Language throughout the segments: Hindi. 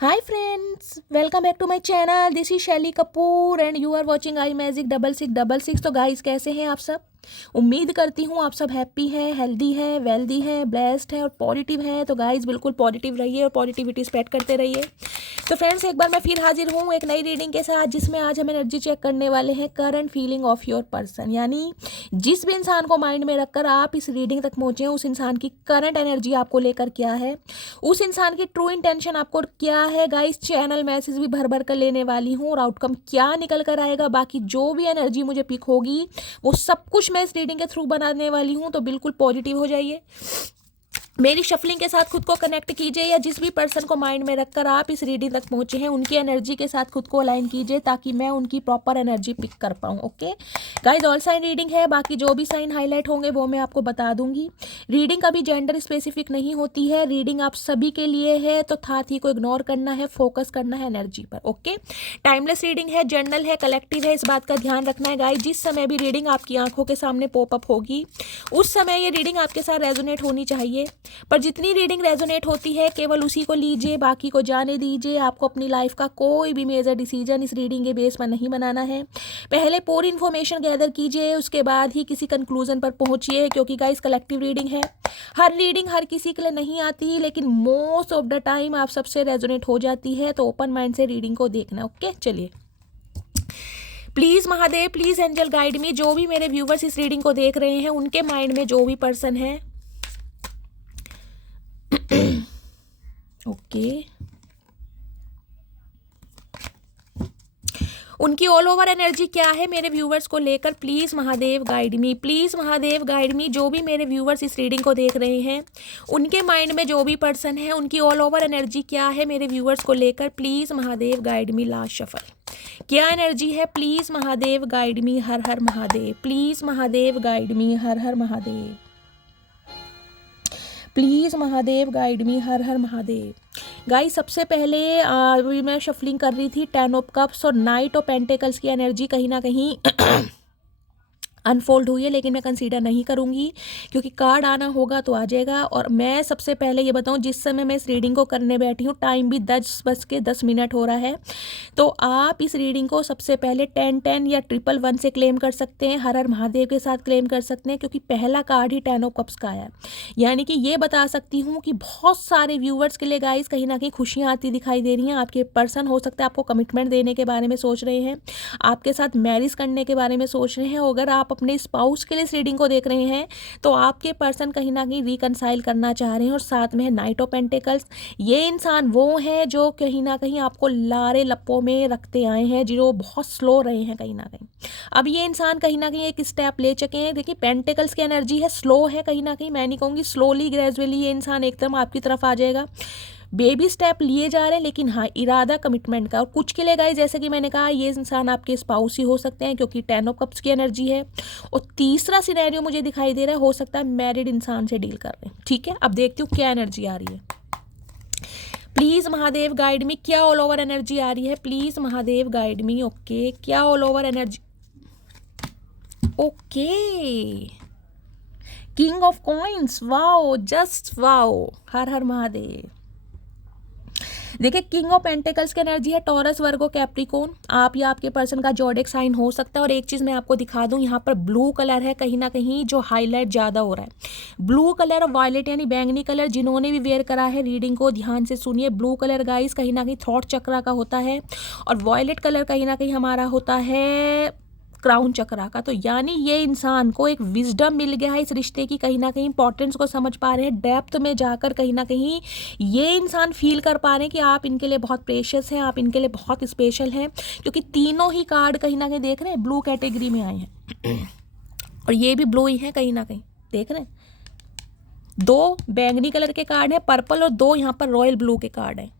Hi friends, welcome back to my channel. This is Shelly Kapoor and you are watching I magic 6666। तो गाइस कैसे हैं आप सब? उम्मीद करती हूँ आप सब हैप्पी हैं, हेल्दी हैं, वेल्दी हैं, ब्लेस्ड हैं और पॉजिटिव हैं। तो गाइस बिल्कुल पॉजिटिव रहिए और पॉजिटिविटी स्प्रेड करते रहिए। तो फ्रेंड्स एक बार मैं फिर हाजिर हूँ एक नई रीडिंग के साथ, जिसमें आज हम एनर्जी चेक करने वाले हैं current feeling of your person. यानी जिस भी इंसान को माइंड में रखकर आप इस रीडिंग तक पहुँचे हैं, उस इंसान की करंट एनर्जी आपको लेकर क्या है, उस इंसान की ट्रू इंटेंशन आपको क्या है। गाइस चैनल मैसेज भी भर भर कर लेने वाली हूँ और आउटकम क्या निकल कर आएगा, बाकी जो भी एनर्जी मुझे पिक होगी वो सब कुछ मैं इस रीडिंग के थ्रू बनाने वाली हूँ। तो बिल्कुल पॉजिटिव हो जाइए, मेरी शफलिंग के साथ खुद को कनेक्ट कीजिए, या जिस भी पर्सन को माइंड में रखकर आप इस रीडिंग तक पहुंचे हैं उनकी एनर्जी के साथ खुद को अलाइन कीजिए, ताकि मैं उनकी प्रॉपर एनर्जी पिक कर पाऊँ। Okay guys, all sign reading है, बाकी जो भी साइन हाईलाइट होंगे वो मैं आपको बता दूंगी। रीडिंग कभी जेंडर स्पेसिफिक नहीं होती है, रीडिंग आप सभी के लिए है, तो साथ ही को इग्नोर करना है, फोकस करना है एनर्जी पर। ओके, टाइमलेस रीडिंग है, जर्नल है, कलेक्टिव है, इस बात का ध्यान रखना है गाइस। जिस समय भी रीडिंग आपकी आंखों के सामने पॉपअप होगी उस समय ये रीडिंग आपके साथ रेजोनेट होनी चाहिए, पर जितनी रीडिंग रेजोनेट होती है केवल उसी को लीजिए, बाकी को जाने दीजिए। आपको अपनी लाइफ का कोई भी मेजर डिसीजन इस रीडिंग के बेस पर नहीं बनाना है। पहले पूरी इन्फॉर्मेशन गैदर कीजिए, उसके बाद ही किसी कंक्लूजन पर पहुंचिए, क्योंकि गाइस कलेक्टिव रीडिंग है। हर रीडिंग हर किसी के लिए नहीं आती, लेकिन मोस्ट ऑफ द टाइम आप सबसे रेजोनेट हो जाती है। तो ओपन माइंड से रीडिंग को देखना। ओके चलिए, please Mahadev, please angel guide me. जो भी मेरे व्यूवर्स इस रीडिंग को देख रहे हैं उनके माइंड में जो भी पर्सन है ओके उनकी ऑल ओवर एनर्जी क्या है मेरे व्यूवर्स को लेकर, please Mahadev guide me, please Mahadev guide मी। जो भी मेरे व्यूवर्स इस रीडिंग को देख रहे हैं उनके माइंड में जो भी पर्सन है उनकी ऑल ओवर एनर्जी क्या है मेरे व्यूवर्स को लेकर, please Mahadev guide me. Last shuffle क्या एनर्जी है, प्लीज़ महादेव गाइड मी। हर हर महादेव, प्लीज़ महादेव गाइड मी। हर हर महादेव, प्लीज़ महादेव गाइड मी। हर हर महादेव। गाइस सबसे पहले मैं शफलिंग कर रही थी 10 ऑफ कप्स और नाइट ऑफ पेंटिकल्स की एनर्जी कहीं ना कहीं अनफोल्ड हुई है, लेकिन मैं कंसीडर नहीं करूंगी क्योंकि कार्ड आना होगा तो आ जाएगा। और मैं सबसे पहले ये बताऊं, जिस समय मैं इस रीडिंग को करने बैठी हूँ टाइम भी 10:10 हो रहा है। तो आप इस रीडिंग को सबसे पहले 1010 या 111 से क्लेम कर सकते हैं, हर हर महादेव के साथ क्लेम कर सकते हैं, क्योंकि पहला कार्ड ही 10 ऑफ कप्स का आया है। यानी कि ये बता सकती हूँ कि बहुत सारे व्यूवर्स के लिए गाइस कहीं ना कहीं खुशियाँ आती दिखाई दे रही हैं। आपके पर्सन हो सकता है आपको कमिटमेंट देने के बारे में सोच रहे हैं, आपके साथ मैरिज करने के बारे में सोच रहे हैं। अगर आप अपने स्पाउस के लिए इस रीडिंग को देख रहे हैं तो आपके पर्सन कहीं ना कहीं रिकनसाइल करना चाह रहे हैं। और साथ में है नाइट ऑफ पेंटिकल्स। ये इंसान वो है जो कहीं ना कहीं आपको लारे लप्पों में रखते आए हैं, जो बहुत स्लो रहे हैं कहीं ना कहीं। अब ये इंसान कहीं ना कहीं एक स्टेप ले चुके हैं। देखिए पेंटिकल्स की एनर्जी है, स्लो है कहीं ना कहीं, मैं नहीं कहूँगी स्लोली ग्रेजुअली ये इंसान एकदम आपकी तरफ आ जाएगा। बेबी स्टेप लिए जा रहे हैं, लेकिन हाँ इरादा कमिटमेंट का। और कुछ के लिए गाइस जैसे कि मैंने कहा ये इंसान आपके स्पाउस ही हो सकते हैं, क्योंकि 10 ऑफ कप्स की एनर्जी है। और तीसरा सिनेरियो मुझे दिखाई दे रहा है, हो सकता है मैरिड इंसान से डील कर रहे हैं। ठीक है, अब देखती हूँ क्या एनर्जी आ रही है। प्लीज़ महादेव गाइड मी, क्या ऑल ओवर एनर्जी आ रही है, please Mahadev guide me. Okay, क्या all over energy, okay king of coins, wow just wow. हर हर महादेव। देखिए किंग ऑफ पेंटिकल्स की एनर्जी है टॉरस, वर्गो, कैप्रिकॉर्न। आप या आपके पर्सन का जोडिक साइन हो सकता है। और एक चीज़ मैं आपको दिखा दूं, यहाँ पर ब्लू कलर है कहीं ना कहीं जो हाईलाइट ज़्यादा हो रहा है। ब्लू कलर और वायलेट यानी बैंगनी कलर, जिन्होंने भी वेयर करा है रीडिंग को ध्यान से सुनिए। ब्लू कलर गाइस कहीं ना कहीं थॉट चक्रा का होता है, और वायलेट कलर कहीं ना कहीं हमारा होता है क्राउन चक्रा का। तो यानी ये इंसान को एक विजडम मिल गया है इस रिश्ते की, कहीं ना कहीं इंपॉर्टेंस को समझ पा रहे हैं, डेप्थ में जाकर कहीं ना कहीं ये इंसान फील कर पा रहे हैं कि आप इनके लिए बहुत प्रेशियस हैं, आप इनके लिए बहुत स्पेशल हैं। क्योंकि तीनों ही कार्ड कहीं ना कहीं देख रहे हैं ब्लू कैटेगरी में आए हैं और ये भी ब्लू ही है कहीं ना कहीं, देख रहे हैं। 2 बैंगनी कलर के कार्ड हैं, पर्पल, और 2 यहाँ पर रॉयल ब्लू के कार्ड हैं।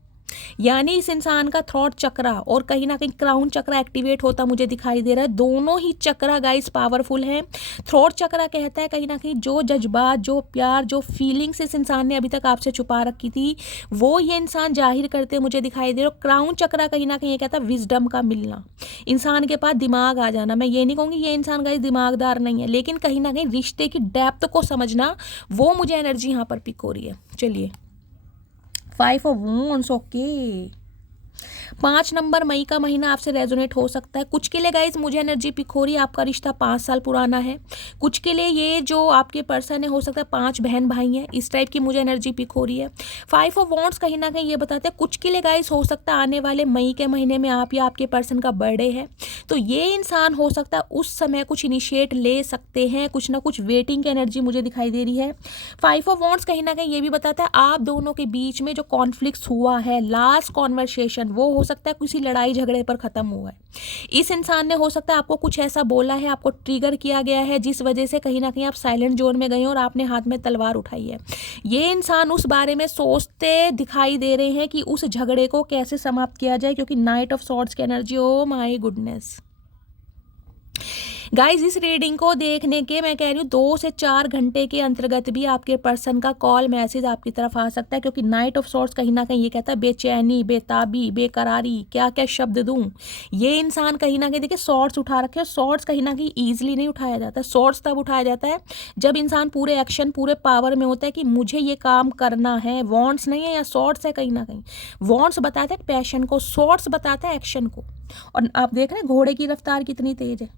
यानी इस इंसान का थ्रॉट चक्रा और कहीं ना कहीं क्राउन चक्रा एक्टिवेट होता मुझे दिखाई दे रहा है। दोनों ही चक्रा गाइस पावरफुल हैं। थ्रॉट चक्रा कहता है कहीं ना कहीं जो जज्बात, जो प्यार, जो फीलिंग्स इस इंसान ने अभी तक आपसे छुपा रखी थी वो ये इंसान जाहिर करते मुझे दिखाई दे रहा है। क्राउन चक्रा कहीं ना कहीं ये कहता है विजडम का मिलना, इंसान के पास दिमाग आ जाना। मैं ये नहीं कहूँगी ये इंसान गाइस दिमागदार नहीं है, लेकिन कहीं ना कहीं रिश्ते की डेप्थ को समझना, वो मुझे एनर्जी यहाँ पर पिक हो रही है। चलिए 5 ऑफ वॉन्ड्स, ओके 5 नंबर मई का महीना आपसे रेजोनेट हो सकता है। कुछ के लिए गाइज मुझे एनर्जी पिक हो रही है, आपका रिश्ता 5 साल पुराना है। कुछ के लिए ये जो आपके पर्सन है हो सकता है 5 बहन भाई हैं, इस टाइप की मुझे एनर्जी पिक हो रही है। 5 ऑफ वॉन्ड्स कहीं ना कहीं ये बताते हैं कुछ के लिए गाइज हो सकता है आने वाले मई के महीने में आप या आपके पर्सन का बर्थडे है, तो ये इंसान हो सकता है उस समय कुछ इनिशिएट ले सकते हैं, कुछ ना कुछ वेटिंग की एनर्जी मुझे दिखाई दे रही है। 5 ऑफ वॉन्ड्स कहीं ना कहीं ये भी बताता है आप दोनों के बीच में जो कॉन्फ्लिक्ट हुआ है, लास्ट कॉन्वर्सेशन, वो हो सकता है किसी लड़ाई झगड़े पर ख़त्म हुआ है। इस इंसान ने हो सकता है आपको कुछ ऐसा बोला है, आपको ट्रिगर किया गया है, जिस वजह से कहीं ना कहीं आप साइलेंट जोन में गए और आपने हाथ में तलवार उठाई है। ये इंसान उस बारे में सोचते दिखाई दे रहे हैं कि उस झगड़े को कैसे समाप्त किया जाए, क्योंकि नाइट ऑफ सॉर्ड्स की energy, oh my goodness guys, इस रीडिंग को देखने के मैं कह रही हूँ 2 से 4 घंटे के अंतर्गत भी आपके पर्सन का कॉल मैसेज आपकी तरफ आ सकता है, क्योंकि नाइट ऑफ सॉर्ट्स कहीं ना कहीं ये कहता है बेचैनी, बेताबी, बेकरारी, क्या क्या शब्द दूं। ये इंसान कहीं ना कहीं देखिए सॉर्ट्स उठा रखे हैं, सॉर्ट्स कहीं ना कहीं ईजिली नहीं उठाया जाता। सॉर्ट्स तब उठाया जाता है जब इंसान पूरे एक्शन, पूरे पावर में होता है कि मुझे ये काम करना है। वॉन्ट्स नहीं है या सॉर्ट्स है, कहीं ना कहीं वॉन्ट्स बताते हैं पैशन को, सॉर्ट्स बताता है एक्शन को। और आप देख रहे हैं घोड़े की रफ्तार कितनी तेज है।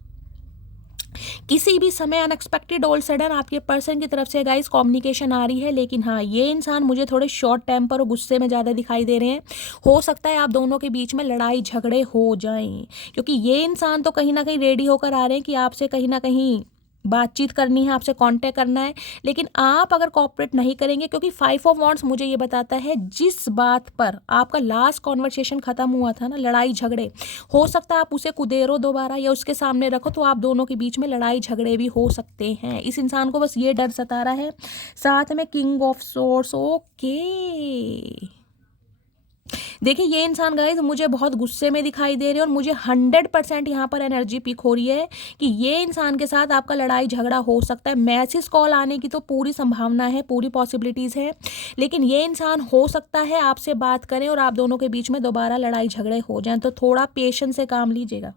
किसी भी समय अनएक्सपेक्टेड ऑल सडन आपके पर्सन की तरफ से गाइस कम्युनिकेशन आ रही है, लेकिन हाँ ये इंसान मुझे थोड़े शॉर्ट टेम्पर और गुस्से में ज़्यादा दिखाई दे रहे हैं। हो सकता है आप दोनों के बीच में लड़ाई झगड़े हो जाएं, क्योंकि ये इंसान तो कहीं ना कहीं रेडी होकर आ रहे हैं कि आपसे कहीं ना कहीं बातचीत करनी है, आपसे कांटेक्ट करना है, लेकिन आप अगर कोऑपरेट नहीं करेंगे, क्योंकि 5 ऑफ वॉन्ड्स मुझे ये बताता है जिस बात पर आपका लास्ट कॉन्वर्सेशन खत्म हुआ था ना, लड़ाई झगड़े, हो सकता है आप उसे कुदेरो दोबारा या उसके सामने रखो तो आप दोनों के बीच में लड़ाई झगड़े भी हो सकते हैं। इस इंसान को बस ये डर सता रहा है। साथ में किंग ऑफ सोर्ड्स, ओके देखिए ये इंसान गाइस मुझे बहुत गुस्से में दिखाई दे रहे हैं और मुझे 100% यहाँ पर एनर्जी पिक हो रही है कि ये इंसान के साथ आपका लड़ाई झगड़ा हो सकता है। मैसेज कॉल आने की तो पूरी संभावना है, पूरी पॉसिबिलिटीज़ है, लेकिन ये इंसान हो सकता है आपसे बात करें और आप दोनों के बीच में दोबारा लड़ाई झगड़े हो जाएं, तो थोड़ा पेशेंस से काम लीजिएगा।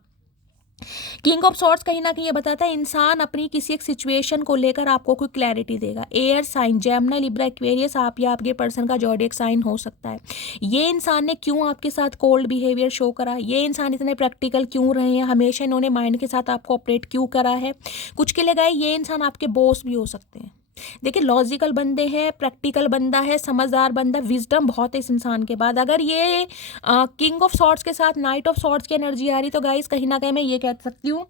किंग ऑफ सॉर्ड्स कहीं ना कहीं ये बताता है इंसान अपनी किसी एक सिचुएशन को लेकर आपको कोई क्लैरिटी देगा। Air sign, Gemini, Libra, Aquarius, आप या आपके पर्सन का ज़ोडिएक साइन हो सकता है। ये इंसान ने क्यों आपके साथ कोल्ड बिहेवियर शो करा, ये इंसान इतने प्रैक्टिकल क्यों रहे हैं, हमेशा इन्होंने माइंड के साथ आपको ऑपरेट क्यों करा है। कुछ के लिए गाय ये इंसान आपके बॉस भी हो सकते हैं। देखिए लॉजिकल बंदे हैं, प्रैक्टिकल बंदा है, समझदार बंदा, विजडम बहुत है इस इंसान के बाद। अगर ये किंग ऑफ सॉर्ड्स के साथ नाइट ऑफ सॉर्ड्स की एनर्जी आ रही तो गाइस कहीं ना कहीं मैं ये कह सकती हूँ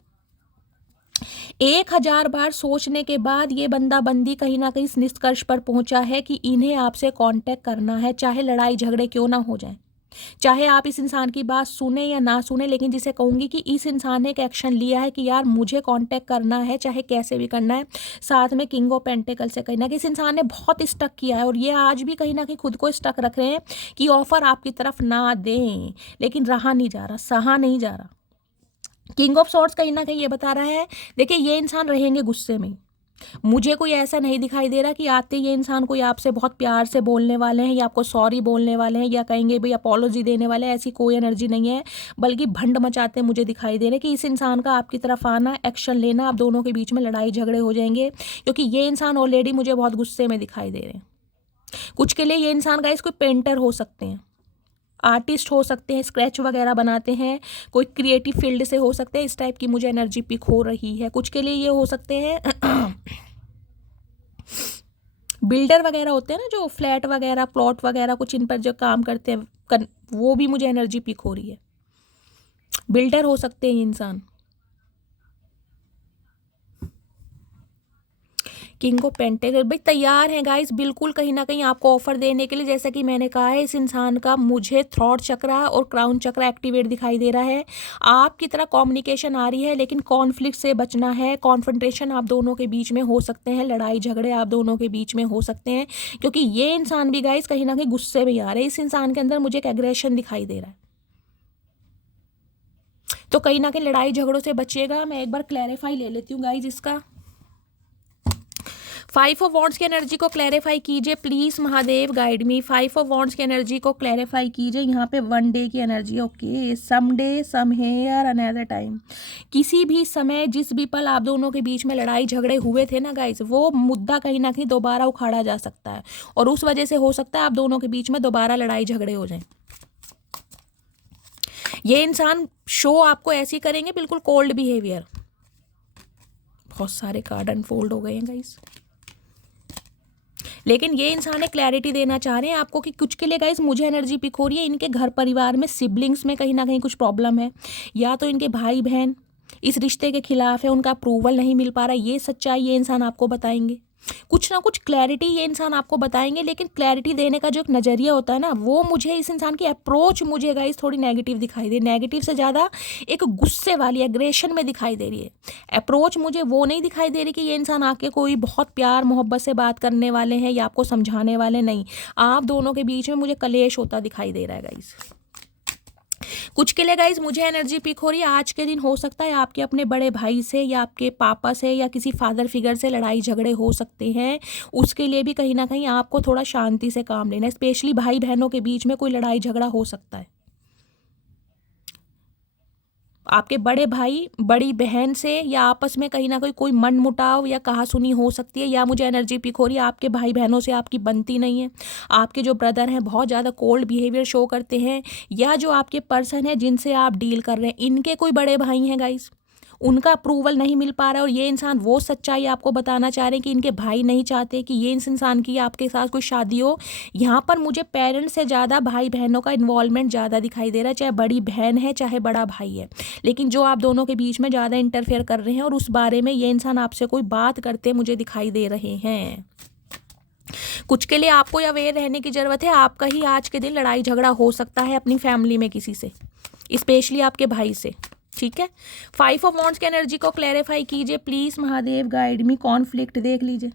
1000 बार सोचने के बाद ये बंदा बंदी कहीं ना कहीं इस निष्कर्ष पर पहुंचा है कि इन्हें आपसे कांटेक्ट करना है, चाहे लड़ाई झगड़े क्यों ना हो जाए, चाहे आप इस इंसान की बात सुने या ना सुने, लेकिन जिसे कहूँगी कि इस इंसान ने एक एक्शन लिया है कि यार मुझे कांटेक्ट करना है, चाहे कैसे भी करना है। साथ में किंग ऑफ पेंटिकल से कहीं ना कहीं इस इंसान ने बहुत स्टक किया है और ये आज भी कहीं ना कहीं खुद को स्टक रख रहे हैं कि ऑफर आपकी तरफ ना दें, लेकिन रहा नहीं जा रहा, सहा नहीं जा रहा। किंग ऑफ सॉर्ड्स कहीं ना कहीं ये बता रहा है देखिए ये इंसान रहेंगे गुस्से में। मुझे कोई ऐसा नहीं दिखाई दे रहा कि आते ये इंसान कोई आपसे बहुत प्यार से बोलने वाले हैं या आपको सॉरी बोलने वाले हैं या कहेंगे भाई अपोलॉजी देने वाले हैं, ऐसी कोई एनर्जी नहीं है, बल्कि भंड मचाते मुझे दिखाई दे रहे कि इस इंसान का आपकी तरफ आना, एक्शन लेना, आप दोनों के बीच में लड़ाई झगड़े हो जाएंगे, क्योंकि ये इंसान ऑलरेडी मुझे बहुत गुस्से में दिखाई दे रहे हैं। कुछ के लिए ये इंसान गाइस कोई पेंटर हो सकते हैं, आर्टिस्ट हो सकते हैं, स्क्रैच वगैरह बनाते हैं, कोई क्रिएटिव फील्ड से हो सकते हैं, इस टाइप की मुझे एनर्जी पिक हो रही है। कुछ के लिए ये हो सकते हैं बिल्डर वगैरह होते हैं ना, जो फ्लैट वगैरह, प्लॉट वगैरह कुछ इन पर जो काम करते हैं, वो भी मुझे एनर्जी पिक हो रही है। बिल्डर हो सकते हैं ये इंसान। किंग ऑफ पेंटेकल भाई तैयार हैं गाइस बिल्कुल कहीं ना कहीं आपको ऑफर देने के लिए। जैसा कि मैंने कहा है इस इंसान का मुझे थ्रॉट चक्र और क्राउन चक्र एक्टिवेट दिखाई दे रहा है। आपकी तरह कम्युनिकेशन आ रही है, लेकिन कॉन्फ्लिक्ट से बचना है। कॉन्फ्रंटेशन आप दोनों के बीच में हो सकते हैं, लड़ाई झगड़े आप दोनों के बीच में हो सकते हैं, क्योंकि ये इंसान भी गाइस कहीं ना कहीं गुस्से में आ रहे हैं। इस इंसान के अंदर मुझे एक एग्रेशन दिखाई दे रहा है, तो कहीं ना कहीं लड़ाई झगड़ों से बचिएगा। मैं एक बार क्लैरिफाई ले लेती हूँ गाइज इसका। 5 ऑफ वॉन्ड्स की एनर्जी को क्लैरिफाई कीजिए please, Mahadev guide me. 5 of wands की एनर्जी को क्लैरिफाई कीजिए। यहाँ पे 1 डे की एनर्जी, ओके, सम डे, सम हेयर, अनदर टाइम। किसी भी समय, जिस भी पल आप दोनों के बीच में लड़ाई झगड़े हुए थे ना गाइज, वो मुद्दा कहीं ना कहीं दोबारा उखाड़ा जा सकता है और उस वजह से हो सकता है आप दोनों के बीच में दोबारा लड़ाई झगड़े हो जाए। ये इंसान शो आपको ऐसी करेंगे, बिल्कुल कोल्ड बिहेवियर। बहुत सारे कार्ड अनफोल्ड हो गए हैं गाइस, लेकिन ये इंसान एक क्लैरिटी देना चाह रहे हैं आपको कि कुछ के लिए गाइस मुझे एनर्जी पिक हो रही है, इनके घर परिवार में सिबलिंग्स में कहीं ना कहीं कुछ प्रॉब्लम है, या तो इनके भाई बहन इस रिश्ते के खिलाफ है, उनका अप्रूवल नहीं मिल पा रहा। ये सच्चाई ये इंसान आपको बताएंगे, कुछ ना कुछ क्लैरिटी ये इंसान आपको बताएंगे। लेकिन क्लैरिटी देने का जो एक नज़रिया होता है ना, वो मुझे इस इंसान की अप्रोच मुझे गाइस थोड़ी नेगेटिव दिखाई दे, नेगेटिव से ज़्यादा एक गुस्से वाली एग्रेशन में दिखाई दे रही है। अप्रोच मुझे वो नहीं दिखाई दे रही कि ये इंसान आके कोई बहुत प्यार मोहब्बत से बात करने वाले हैं या आपको समझाने वाले, नहीं। आप दोनों के बीच में मुझे कलेश होता दिखाई दे रहा है गाइस। कुछ के लिए गाइज मुझे एनर्जी पिक हो रही है, आज के दिन हो सकता है आपके अपने बड़े भाई से या आपके पापा से या किसी फादर फिगर से लड़ाई झगड़े हो सकते हैं। उसके लिए भी कहीं ना कहीं आपको थोड़ा शांति से काम लेना है। स्पेशली भाई बहनों के बीच में कोई लड़ाई झगड़ा हो सकता है, आपके बड़े भाई बड़ी बहन से या आपस में कहीं ना कहीं कोई मनमुटाव या कहासुनी हो सकती है। या मुझे एनर्जी पिक हो रही है आपके भाई बहनों से आपकी बनती नहीं है, आपके जो ब्रदर हैं बहुत ज़्यादा कोल्ड बिहेवियर शो करते हैं, या जो आपके पर्सन है जिनसे आप डील कर रहे हैं इनके कोई बड़े भाई हैं गाइस, उनका अप्रूवल नहीं मिल पा रहा है। और ये इंसान वो सच्चाई आपको बताना चाह रहे हैं कि इनके भाई नहीं चाहते कि ये इस इंसान की आपके साथ कोई शादी हो। यहाँ पर मुझे पेरेंट्स से ज़्यादा भाई बहनों का इन्वॉल्वमेंट ज़्यादा दिखाई दे रहा है, चाहे बड़ी बहन है चाहे बड़ा भाई है, लेकिन जो आप दोनों के बीच में ज़्यादा इंटरफेयर कर रहे हैं और उस बारे में ये इंसान आपसे कोई बात करते मुझे दिखाई दे रहे हैं। कुछ के लिए आपको अवेयर रहने की ज़रूरत है, आपका ही आज के दिन लड़ाई झगड़ा हो सकता है अपनी फैमिली में किसी से, स्पेशली आपके भाई से, ठीक है। 5 ऑफ वॉन्ड्स की एनर्जी को क्लैरिफाई कीजिए please Mahadev, guide me. Conflict देख लीजिए,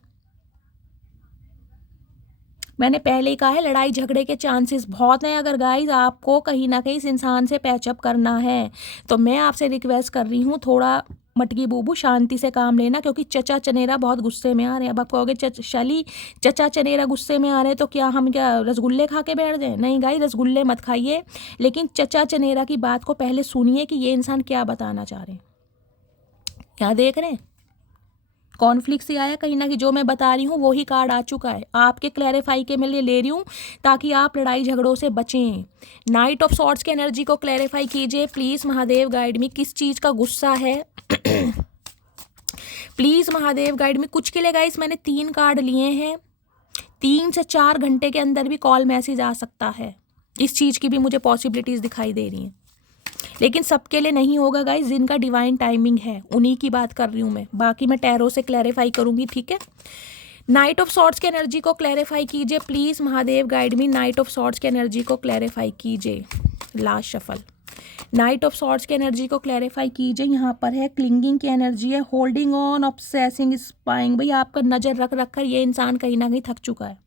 मैंने पहले ही कहा है लड़ाई झगड़े के चांसेस बहुत हैं। अगर गाइज आपको कहीं ना कहीं इस इंसान से पैचअप करना है तो मैं आपसे रिक्वेस्ट कर रही हूँ थोड़ा मटकी बूबू शांति से काम लेना, क्योंकि चचा चनेरा बहुत गुस्से में आ रहे हैं। अब आप कहोगे शैली चचा चनेरा गुस्से में आ रहे हैं तो क्या हम क्या रसगुल्ले खा के बैठ जाएं? नहीं गाइस, रसगुल्ले मत खाइए, लेकिन चचा चनेरा की बात को पहले सुनिए कि ये इंसान क्या बताना चाह रहे हैं। क्या देख रहे हैं? कॉन्फ्लिक्ट से आया कहीं ना कहीं, जो मैं बता रही हूँ वही कार्ड आ चुका है आपके क्लैरिफाई के मैं ले रही हूँ ताकि आप लड़ाई झगड़ों से बचें। नाइट ऑफ सॉर्ड्स की एनर्जी को क्लैरिफाई कीजिए प्लीज महादेव, गाइड मी। किस चीज़ का गुस्सा है प्लीज महादेव गाइड मी। कुछ के लिए गाइस मैंने 3 कार्ड लिए हैं, 3 से 4 घंटे के अंदर भी कॉल मैसेज आ सकता है, इस चीज़ की भी मुझे पॉसिबिलिटीज़ दिखाई दे रही हैं, लेकिन सबके लिए नहीं होगा गाइस। जिनका डिवाइन टाइमिंग है उन्हीं की बात कर रही हूँ मैं, बाकी मैं टैरो से क्लैरिफाई करूँगी, ठीक है। नाइट ऑफ सॉर्ड्स की एनर्जी को क्लैरिफाई कीजिए please Mahadev, guide me. Night of swords की एनर्जी को क्लैरिफाई कीजिए, last shuffle. Night of swords की एनर्जी को क्लैरिफाई कीजिए। यहाँ पर है क्लिंगिंग की एनर्जी है, होल्डिंग ऑन, ऑब्सेसिंग, स्पाइंग। भाई आपका नज़र रख रखकर ये इंसान कहीं ना कहीं थक चुका है,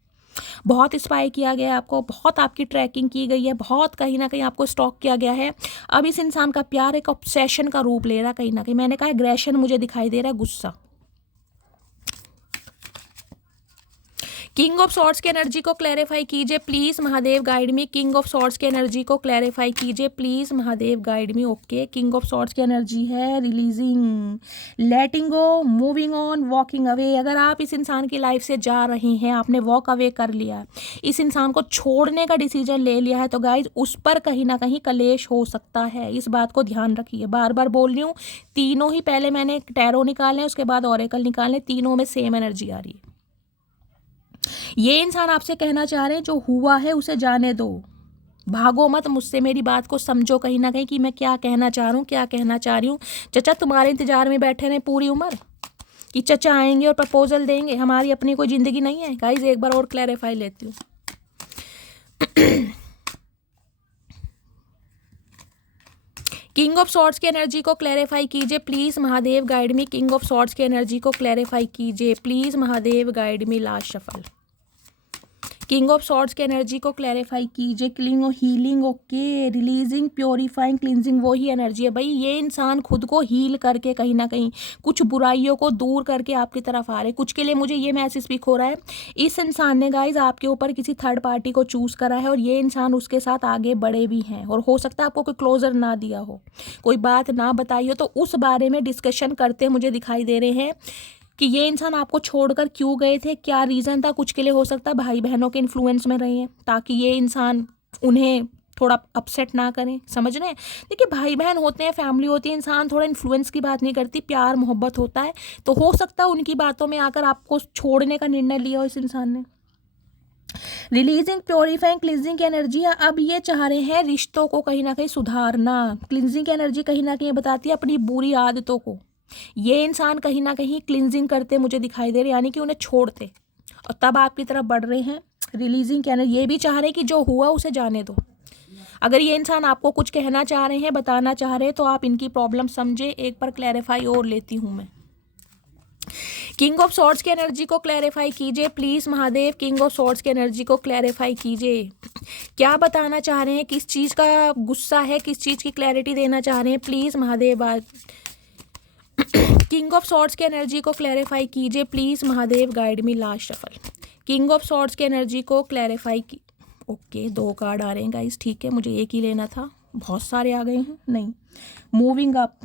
बहुत स्पाई किया गया है आपको, बहुत आपकी ट्रैकिंग की गई है, बहुत कहीं ना कहीं आपको स्टॉक किया गया है। अब इस इंसान का प्यार एक ऑब्सेशन का रूप ले रहा है कहीं ना कहीं। मैंने कहा एग्रेशन मुझे दिखाई दे रहा है, गुस्सा। किंग ऑफ सॉर्ड्स की एनर्जी को क्लैरिफाई कीजिए please Mahadev, guide me. King of swords की एनर्जी को क्लैरिफाई कीजिए please Mahadev, guide me. Okay, king of swords की एनर्जी है releasing, letting go, moving on, walking away. अगर आप इस इंसान की लाइफ से जा रहे हैं, आपने वॉक अवे कर लिया है, इस इंसान को छोड़ने का डिसीजन ले लिया है, तो गाइज उस पर कहीं ना कहीं कलेश हो सकता है, इस बात को ध्यान रखिए। बार बार बोल रही हूँ, तीनों ही, पहले मैंने टैरो निकाले उसके बाद ऑरेकल निकाले, तीनों में सेम एनर्जी आ रही है। ये इंसान आपसे कहना चाह रहे हैं जो हुआ है उसे जाने दो, भागो मत मुझसे, मेरी बात को समझो कहीं ना कहीं कि मैं क्या कहना चाह रहा हूँ, क्या कहना चाह रही हूँ। चचा तुम्हारे इंतजार में बैठे रहे पूरी उम्र कि चचा आएंगे और प्रपोजल देंगे, हमारी अपनी कोई ज़िंदगी नहीं है। गाइज एक बार और क्लैरिफाई लेती हूँ। किंग ऑफ सॉर्ड्स की एनर्जी को क्लैरिफाई कीजिए please Mahadev, guide me. King of swords की एनर्जी को क्लैरिफाई कीजिए please Mahadev, guide me. Last shuffle. King of swords की एनर्जी को क्लैरिफाई कीजिए। Cling, healing, okay, releasing, purifying, cleansing, वही एनर्जी है भाई। ये इंसान खुद को हील करके कहीं ना कहीं कुछ बुराइयों को दूर करके आपकी तरफ आ रहे। कुछ के लिए मुझे ये मैसेज स्पीक हो रहा है, इस इंसान ने गाइज आपके ऊपर किसी थर्ड पार्टी को चूज़ करा है और ये इंसान उसके साथ आगे बढ़े भी हैं, और हो सकता है आपको कोई क्लोजर ना दिया हो, कोई बात ना बताई हो, तो उस बारे में डिस्कशन करते मुझे दिखाई दे रहे हैं कि ये इंसान आपको छोड़कर क्यों गए थे, क्या रीज़न था। कुछ के लिए हो सकता है भाई बहनों के इन्फ्लुएंस में रहे हैं ताकि ये इंसान उन्हें थोड़ा अपसेट ना करें, समझ रहे हैं। देखिए भाई बहन होते हैं, फैमिली होती है, इंसान थोड़ा इन्फ्लुएंस की बात नहीं करती, प्यार मोहब्बत होता है, तो हो सकता है उनकी बातों में आकर आपको छोड़ने का निर्णय लिया हो इस इंसान ने। रिलीजिंग प्योरीफाइंग क्लिनजिंग की एनर्जी है। अब ये चाह रहे हैं रिश्तों को कहीं ना कहीं सुधारना। क्लिनजिंग की एनर्जी कहीं ना कहीं बताती है अपनी बुरी आदतों को। ये इंसान कहीं ना कहीं क्लिनजिंग करते मुझे दिखाई दे रहे, यानी कि उन्हें छोड़ते और तब आपकी तरफ बढ़ रहे हैं। रिलीजिंग की एनर्जी ये भी चाह रहे हैं कि जो हुआ उसे जाने दो। अगर ये इंसान आपको कुछ कहना चाह रहे हैं, बताना चाह रहे हैं, तो आप इनकी प्रॉब्लम समझे। एक बार क्लैरिफाई और लेती हूँ मैं। किंग ऑफ सॉर्ड्स की एनर्जी को क्लैरिफाई कीजिए please Mahadev. King of swords की एनर्जी को क्लैरिफाई कीजिए। क्या बताना चाह रहे हैं, किस चीज़ का गुस्सा है, किस चीज़ की क्लैरिटी देना चाह रहे हैं, प्लीज़ महादेव। आज किंग ऑफ सॉर्ड्स की एनर्जी को क्लैरिफाई कीजिए please Mahadev, guide me last shuffle. King of swords की एनर्जी को क्लैरिफाई की। ओके 2 कार्ड आ रहे हैं गाइस, ठीक है, मुझे एक ही लेना था, बहुत सारे आ गए हैं। नहीं, moving up,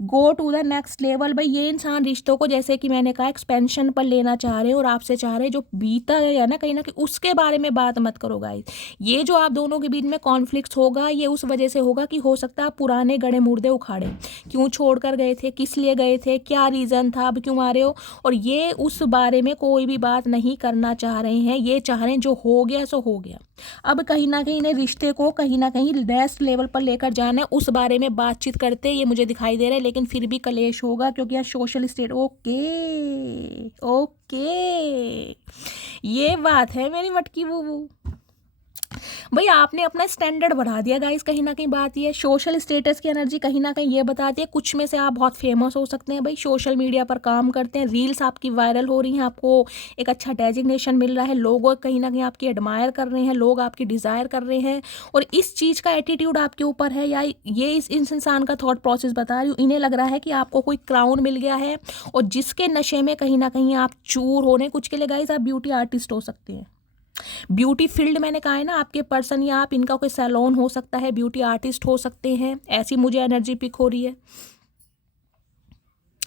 go to the next level. भाई ये इंसान रिश्तों को जैसे कि मैंने कहा एक्सपेंशन पर लेना चाह रहे हैं और आपसे चाह रहे हैं जो बीता है ना कहीं ना कहीं उसके बारे में बात मत करो गाइस। ये जो आप दोनों के बीच में कॉन्फ्लिक्ट होगा ये उस वजह से होगा कि हो सकता है आप पुराने गड़े मुर्दे उखाड़े, क्यों छोड़कर गए थे, किस लिए गए थे, क्या रीज़न था, अब क्यों आ रहे हो, और ये उस बारे में कोई भी बात नहीं करना चाह रहे हैं। ये चाह रहे हैं जो हो गया सो हो गया। अब कहीं ना कहीं इन्हें रिश्ते को कहीं ना कहीं नेक्स्ट लेवल पर लेकर जाना है, उस बारे में बातचीत करते ये मुझे दिखाई दे रहा है, लेकिन फिर भी कलेश होगा क्योंकि यहाँ सोशल स्टेट। ओके ओके, ये बात है मेरी मटकी बूबू। भाई आपने अपना स्टैंडर्ड बढ़ा दिया गाइस, कहीं ना कहीं बात ये सोशल स्टेटस की एनर्जी कहीं ना कहीं ये बताती है कुछ में से आप बहुत फेमस हो सकते हैं। भाई सोशल मीडिया पर काम करते हैं, रील्स आपकी वायरल हो रही हैं, आपको एक अच्छा डेजिग्नेशन मिल रहा है, लोग कहीं ना कहीं आपकी एडमायर कर रहे हैं, लोग आपकी डिज़ायर कर रहे हैं, और इस चीज़ का एटीट्यूड आपके ऊपर है, या ये इस इंसान का थॉट प्रोसेस बता रही हूँ। इन्हें लग रहा है कि आपको कोई क्राउन मिल गया है और जिसके नशे में कहीं ना कहीं आप चूर हो रहे हैं। कुछ के लिए गाइस आप ब्यूटी आर्टिस्ट हो सकते हैं, ब्यूटी फील्ड मैंने कहा है ना, आपके पर्सन या आप इनका कोई सैलून हो सकता है, ब्यूटी आर्टिस्ट हो सकते हैं, ऐसी मुझे एनर्जी पिक हो रही है।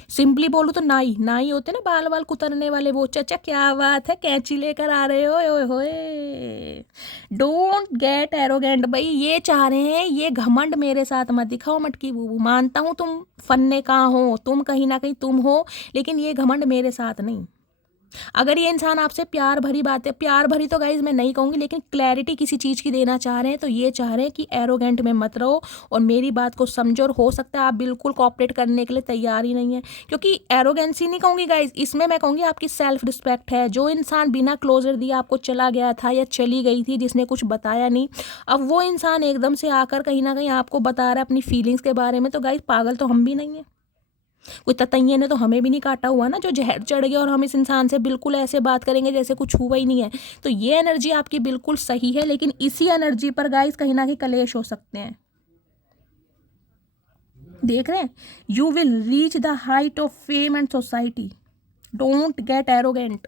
सिंपली बोलूँ तो नाई नाई होते ना बाल बाल कुतरने वाले, वो चाचा क्या बात है कैंची लेकर आ रहे हो, ओए होए। Don't get arrogant. भाई ये चाह रहे हैं ये घमंड मेरे साथ मत दिखाओ मटकी बूबू, मानता हूँ तुम फन्ने कहाँ हो, तुम कहीं ना कहीं तुम हो, लेकिन ये घमंड मेरे साथ नहीं। अगर ये इंसान आपसे प्यार भरी बातें, प्यार भरी तो गाइज मैं नहीं कहूँगी, लेकिन क्लैरिटी किसी चीज़ की देना चाह रहे हैं, तो ये चाह रहे हैं कि एरोगेंट में मत रहो और मेरी बात को समझो। और हो सकता है आप बिल्कुल कॉपरेट करने के लिए तैयार ही नहीं है, क्योंकि एरोगेंसी नहीं कहूँगी गाइज, इसमें मैं कहूँगी आपकी सेल्फ रिस्पेक्ट है। जो इंसान बिना क्लोजर दिए आपको चला गया था या चली गई थी, जिसने कुछ बताया नहीं, अब वो इंसान एकदम से आकर कहीं ना कहीं आपको बता रहा है अपनी फीलिंग्स के बारे में, तो गाइज पागल तो हम भी नहीं है, कोई ततैये ने तो हमें भी नहीं काटा हुआ ना जो जहर चढ़ गया और हम इस इंसान से बिल्कुल ऐसे बात करेंगे जैसे कुछ हुआ ही नहीं है। तो ये एनर्जी आपकी बिल्कुल सही है, लेकिन इसी एनर्जी पर गाइस कहीं ना कहीं कलेश हो सकते हैं। देख रहे हैं, you will reach the height of fame and society, don't get arrogant.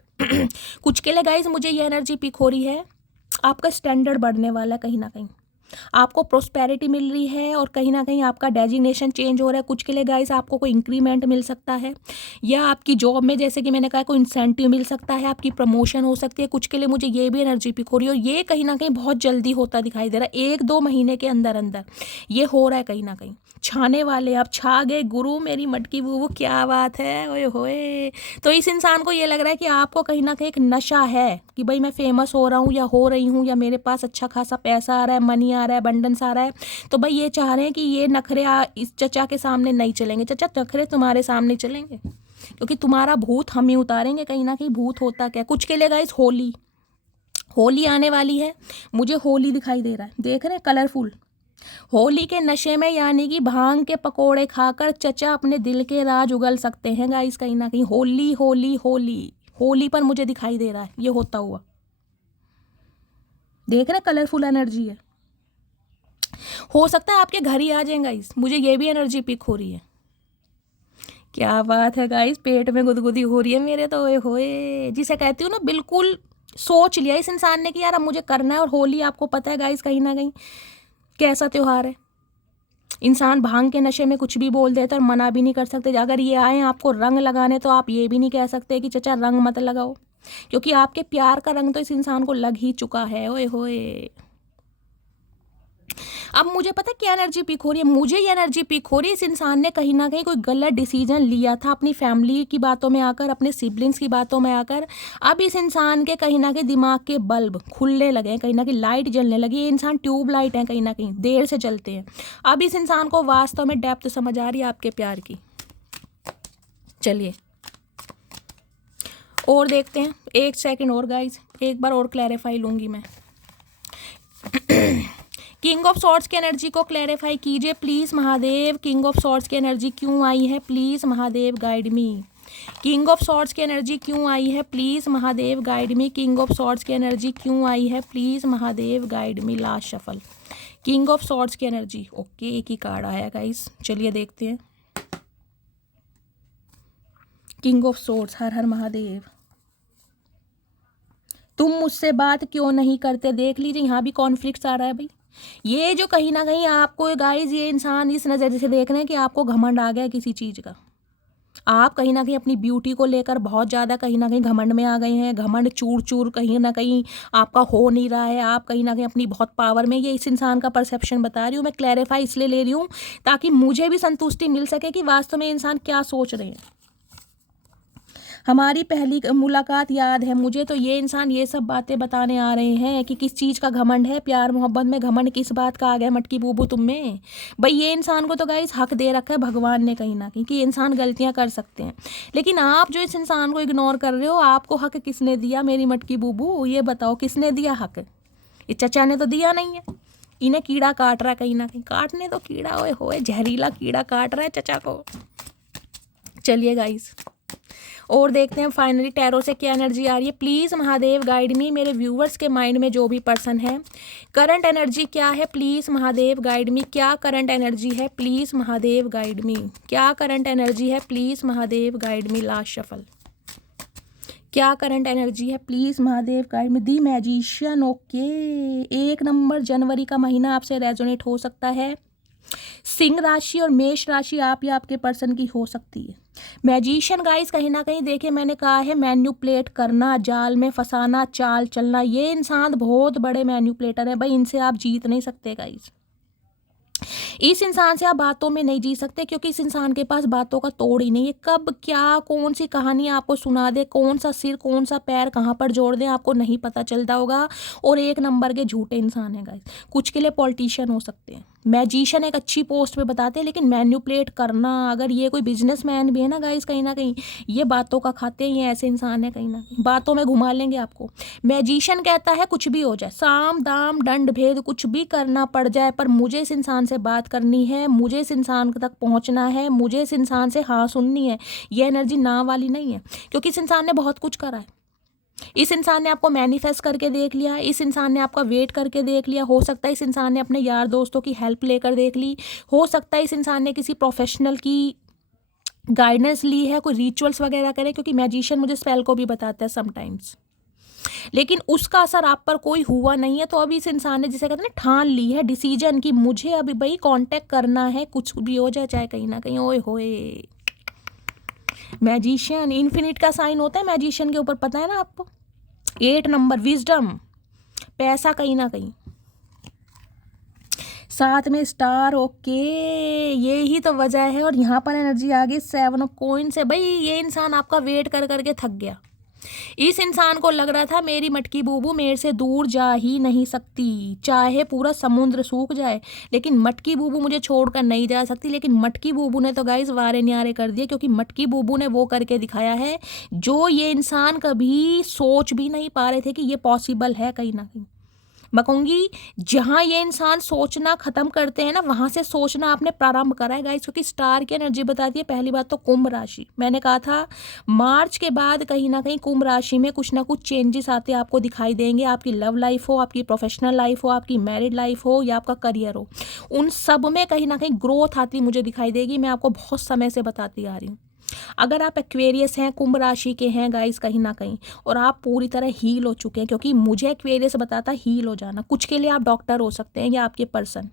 कुछ के लिए गाइस मुझे ये एनर्जी पिक हो रही है, आपका स्टैंडर्ड बढ़ने वाला है, कहीं ना कहीं आपको प्रोस्पेरिटी मिल रही है और कहीं ना कहीं आपका डेजिग्नेशन चेंज हो रहा है। कुछ के लिए गाइस आपको कोई इंक्रीमेंट मिल सकता है, या आपकी जॉब में जैसे कि मैंने कहा कोई इंसेंटिव मिल सकता है, आपकी प्रमोशन हो सकती है। कुछ के लिए मुझे ये भी एनर्जी पिक हो रही है, और ये कहीं ना कहीं बहुत जल्दी होता दिखाई दे रहा है, 1-2 महीने के अंदर अंदर ये हो रहा है। कहीं ना कहीं छाने वाले आप छा गए गुरु मेरी मटकी बूबू, क्या बात है, ओए होए। तो इस इंसान को ये लग रहा है कि आपको कहीं ना कहीं एक नशा है कि भाई मैं फेमस हो रहा हूँ या हो रही हूँ, या मेरे पास अच्छा खासा पैसा आ रहा है, मनी आ रहा है, अबंडेंस आ रहा है। तो भाई ये चाह रहे हैं कि ये नखरे इस चचा के सामने नहीं चलेंगे, चचा नखरे तुम्हारे सामने चलेंगे, क्योंकि तुम्हारा भूत हम ही उतारेंगे। कहीं ना कहीं भूत होता क्या, कुछ के लिए गाइस होली, होली आने वाली है, मुझे होली दिखाई दे रहा है, देख रहे हैं कलरफुल। होली के नशे में यानी कि भांग के पकोड़े खाकर चचा अपने दिल के राज उगल सकते हैं गाइस। कहीं ना कहीं होली होली होली होली पर मुझे दिखाई दे रहा है ये होता हुआ, देख रहे कलरफुल एनर्जी है। हो सकता है आपके घर ही आ जाएं गाइस, मुझे ये भी एनर्जी पिक हो रही है। क्या बात है गाइस, पेट में गुदगुदी हो रही है मेरे तो, ओए होए। जिसे कहती हूँ ना बिल्कुल सोच लिया इस इंसान ने कि यार अब मुझे करना है। और होली आपको पता है गाइस कहीं ना कहीं कैसा त्योहार है, इंसान भांग के नशे में कुछ भी बोल देता है और मना भी नहीं कर सकते। अगर ये आए आपको रंग लगाने तो आप ये भी नहीं कह सकते कि चचा रंग मत लगाओ, क्योंकि आपके प्यार का रंग तो इस इंसान को लग ही चुका है, ओए होए। अब मुझे पता है क्या एनर्जी पिक हो रही है, मुझे ये एनर्जी पिक हो रही है, इस इंसान ने कहीं ना कहीं कोई गलत डिसीजन लिया था अपनी फैमिली की बातों में आकर, अपने सिबलिंग्स की बातों में आकर। अब इस इंसान के कहीं ना कहीं दिमाग के बल्ब खुलने लगे हैं, कहीं ना कहीं लाइट जलने लगी। ये इंसान ट्यूब लाइट है, कहीं ना कहीं देर से जलते हैं। अब इस इंसान को वास्तव में डेप्थ समझ आ रही है आपके प्यार की। चलिए और देखते हैं, एक सेकंड और गाइज, एक बार और क्लैरिफाई लूँगी मैं। किंग ऑफ सॉर्ड्स की एनर्जी को क्लैरिफाई कीजिए please Mahadev. King of swords की एनर्जी क्यों आई है, please Mahadev guide me. King of swords की एनर्जी क्यों आई है, please Mahadev guide me. King of swords की एनर्जी क्यों आई है, please Mahadev guide me. Last shuffle, king of swords की एनर्जी। ओके, एक ही कार्ड आया गाइस, चलिए देखते हैं। किंग ऑफ सॉर्ड्स, हर हर महादेव। तुम मुझसे बात क्यों नहीं करते, देख लीजिए यहाँ भी कॉन्फ्लिक्ट्स आ रहा है भाई। ये जो कहीं ना कहीं आपको गाइज, ये इंसान इस नज़र से देख रहे हैं कि आपको घमंड आ गया किसी चीज़ का। आप कहीं ना कहीं अपनी ब्यूटी को लेकर बहुत ज़्यादा कहीं ना कहीं घमंड में आ गए हैं। घमंड चूर चूर कहीं ना कहीं आपका हो नहीं रहा है। आप कहीं ना कहीं अपनी बहुत पावर में, ये इस इंसान का परसेप्शन बता रही हूँ मैं। क्लैरिफाई इसलिए ले रही हूँ ताकि मुझे भी संतुष्टि मिल सके कि वास्तव में इंसान क्या सोच रहे हैं। हमारी पहली मुलाकात याद है मुझे, तो ये इंसान ये सब बातें बताने आ रहे हैं कि किस चीज़ का घमंड है। प्यार मोहब्बत में घमंड किस बात का आ गया मटकी बूबू तुम में। भाई ये इंसान को तो गाइस हक दे रखा है भगवान ने कहीं ना कहीं कि इंसान गलतियां कर सकते हैं। लेकिन आप जो इस इंसान को इग्नोर कर रहे हो, आपको हक किसने दिया मेरी मटकी बूबू, ये बताओ किसने दिया हक। ये चचा ने तो दिया नहीं है। इन्हें कीड़ा काट रहा है कहीं ना कहीं, काटने तो कीड़ा होए जहरीला कीड़ा काट रहा है चचा को। चलिए गाइस और देखते हैं फाइनली टैरो से क्या एनर्जी आ रही है। प्लीज़ महादेव गाइड मी। मेरे व्यूवर्स के माइंड में जो भी पर्सन है, करंट एनर्जी क्या है, प्लीज़ महादेव गाइड मी। क्या करंट एनर्जी है, प्लीज़ महादेव गाइड मी। क्या करंट एनर्जी है, please Mahadev guide me. Last shuffle, क्या करंट एनर्जी है, please Mahadev guide me. The magician. Okay, 1 number जनवरी का महीना आपसे रेजोनेट हो सकता है। सिंह राशि और मेष राशि आप या आपके पर्सन की हो सकती है। मैजिशियन गाइस कहीं ना कहीं देखिए, मैंने कहा है मैन्युपुलेट करना, जाल में फंसाना, चाल चलना। ये इंसान बहुत बड़े मैन्युपुलेटर है भाई, इनसे आप जीत नहीं सकते गाइस। इस इंसान से आप बातों में नहीं जी सकते क्योंकि इस इंसान के पास बातों का तोड़ ही नहीं है। कब क्या कौन सी कहानी आपको सुना दे, कौन सा सिर कौन सा पैर कहाँ पर जोड़ दे, आपको नहीं पता चलता होगा। और 1 नंबर के झूठे इंसान है गाइस। कुछ के लिए पॉलिटिशियन हो सकते हैं, मैजिशियन एक अच्छी पोस्ट पे बताते हैं, लेकिन मैन्युपुलेट करना, अगर ये कोई बिजनेसमैन भी है ना गाइस, कहीं ना कहीं ये बातों का खाते हैं। ये ऐसे इंसान है कहीं ना कहीं बातों में घुमा लेंगे आपको। मैजिशियन कहता है कुछ भी हो जाए, साम दाम दंड भेद कुछ भी करना पड़ जाए, पर मुझे इस इंसान से बात करनी है, मुझे इस इंसान तक पहुंचना है, मुझे इस इंसान से हाँ सुननी है। ये एनर्जी ना वाली नहीं है क्योंकि इस इंसान ने बहुत कुछ करा है। इस इंसान ने आपको मैनिफेस्ट करके देख लिया, इस इंसान ने आपका वेट करके देख लिया। हो सकता है इस इंसान ने अपने यार दोस्तों की हेल्प लेकर देख ली, हो सकता है इस इंसान ने किसी प्रोफेशनल की गाइडेंस ली है, कोई रिचुअल्स वगैरह करे, क्योंकि मैजिशियन मुझे स्पेल को भी बताता है समटाइम्स, लेकिन उसका असर आप पर कोई हुआ नहीं है। तो अभी इस इंसान ने जिसे कहते हैं ना ठान ली है डिसीजन कि मुझे अभी भाई कांटेक्ट करना है, कुछ भी हो जाए चाहे कहीं ना कहीं। ओए होए, मैजिशियन इन्फिनिट का साइन होता है मैजिशियन के ऊपर, पता है ना आपको। 8 नंबर विजडम, पैसा कहीं ना कहीं, साथ में स्टार। ओके, यही तो वजह है। और यहाँ पर एनर्जी आ गई 7 ऑफ कॉइन से। भाई ये इंसान आपका वेट कर करके थक गया। इस इंसान को लग रहा था मेरी मटकी बूबू मेरे से दूर जा ही नहीं सकती, चाहे पूरा समुद्र सूख जाए, लेकिन मटकी बूबू मुझे छोड़कर नहीं जा सकती। लेकिन मटकी बूबू ने तो गाइस वारे न्यारे कर दिए, क्योंकि मटकी बूबू ने वो करके दिखाया है जो ये इंसान कभी सोच भी नहीं पा रहे थे कि ये पॉसिबल है। कहीं ना कहीं मैं कहूँगी जहाँ ये इंसान सोचना ख़त्म करते हैं ना, वहाँ से सोचना आपने प्रारंभ करा है गाइस, क्योंकि स्टार की एनर्जी बताती है। पहली बात तो कुंभ राशि, मैंने कहा था मार्च के बाद कहीं ना कहीं कुंभ राशि में कुछ ना कुछ चेंजेस आते आपको दिखाई देंगे। आपकी लव लाइफ हो, आपकी प्रोफेशनल लाइफ हो, आपकी मैरिड लाइफ हो, या आपका करियर हो, उन सब में कहीं ना कहीं ग्रोथ आती मुझे दिखाई देगी। मैं आपको बहुत समय से बताती आ रही हूँ। अगर आप एक्वेरियस हैं, कुंभ राशि के हैं गाइस कहीं ना कहीं, और आप पूरी तरह हील हो चुके हैं, क्योंकि मुझे एक्वेरियस बताता हील हो जाना। कुछ के लिए आप डॉक्टर हो सकते हैं या आपके पर्सन।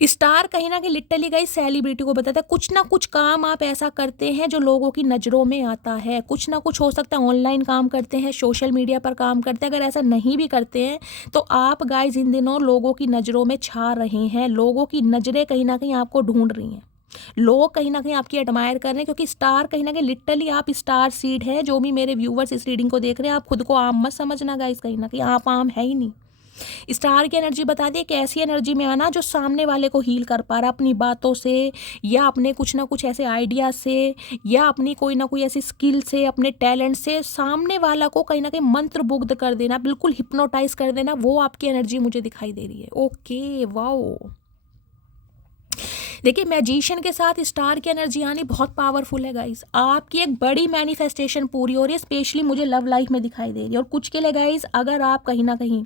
स्टार कहीं ना कहीं लिटरली गाइस सेलिब्रिटी को बताता है कुछ ना कुछ काम आप ऐसा करते हैं जो लोगों की नज़रों में आता है। कुछ ना कुछ हो सकता है ऑनलाइन काम करते हैं, सोशल मीडिया पर काम करते हैं। अगर ऐसा नहीं भी करते हैं तो आप गाइस इन दिनों लोगों की नज़रों में छा रहे हैं। लोगों की नज़रें कहीं ना कहीं आपको ढूंढ रही हैं, लोग कहीं ना कहीं आपकी एडमायर कर रहे हैं, क्योंकि स्टार कहीं ना कहीं लिटरली आप स्टार सीड है। जो भी मेरे व्यूवर्स इस रीडिंग को देख रहे हैं, आप खुद को आम मत समझना गाइस, कहीं ना कहीं आप आम है ही नहीं। स्टार की एनर्जी बता दी, एक ऐसी एनर्जी में आना जो सामने वाले को हील कर पा रहा अपनी बातों से, या अपने कुछ ना कुछ ऐसे आइडिया से, या अपनी कोई ना कोई ऐसी स्किल से, अपने टैलेंट से सामने वाला को कहीं ना कहीं मंत्रमुग्ध कर देना, बिल्कुल हिप्नोटाइज कर देना। वो आपकी एनर्जी मुझे दिखाई दे रही है। Okay, wow. देखिए मैजिशियन के साथ स्टार की एनर्जी आनी बहुत पावरफुल है गाइस। आपकी एक बड़ी मैनिफेस्टेशन पूरी हो रही है, स्पेशली मुझे लव लाइफ में दिखाई दे रही है। और कुछ के लिए गाइस, अगर आप कहीं ना कहीं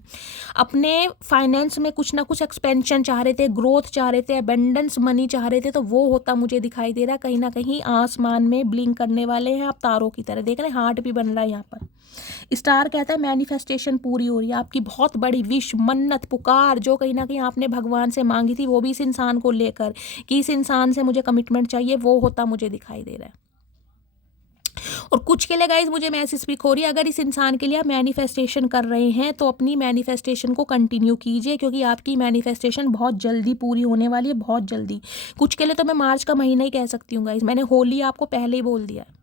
अपने फाइनेंस में कुछ ना कुछ एक्सपेंशन चाह रहे थे, ग्रोथ चाह रहे थे, अबेंडेंस मनी चाह रहे थे, तो वो होता मुझे दिखाई दे रहा है। कहीं ना कहीं आसमान में ब्लिंक करने वाले हैं आप तारों की तरह, देख रहे हैं हार्ट भी बन रहा है यहाँ पर। स्टार कहता है मैनिफेस्टेशन पूरी हो रही है, आपकी बहुत बड़ी विश, मन्नत, पुकार जो कहीं ना कहीं आपने भगवान से मांगी थी, वो भी इस इंसान को लेकर कि इस इंसान से मुझे कमिटमेंट चाहिए, वो होता मुझे दिखाई दे रहा है। और कुछ के लिए गाइज मुझे मैसेज स्पीक हो रही है, अगर इस इंसान के लिए आप मैनिफेस्टेशन कर रहे हैं तो अपनी मैनिफेस्टेशन को कंटिन्यू कीजिए, क्योंकि आपकी मैनिफेस्टेशन बहुत जल्दी पूरी होने वाली है, बहुत जल्दी। कुछ के लिए तो मैं मार्च का महीना ही कह सकती हूँ गाइज, मैंने होली आपको पहले ही बोल दिया है,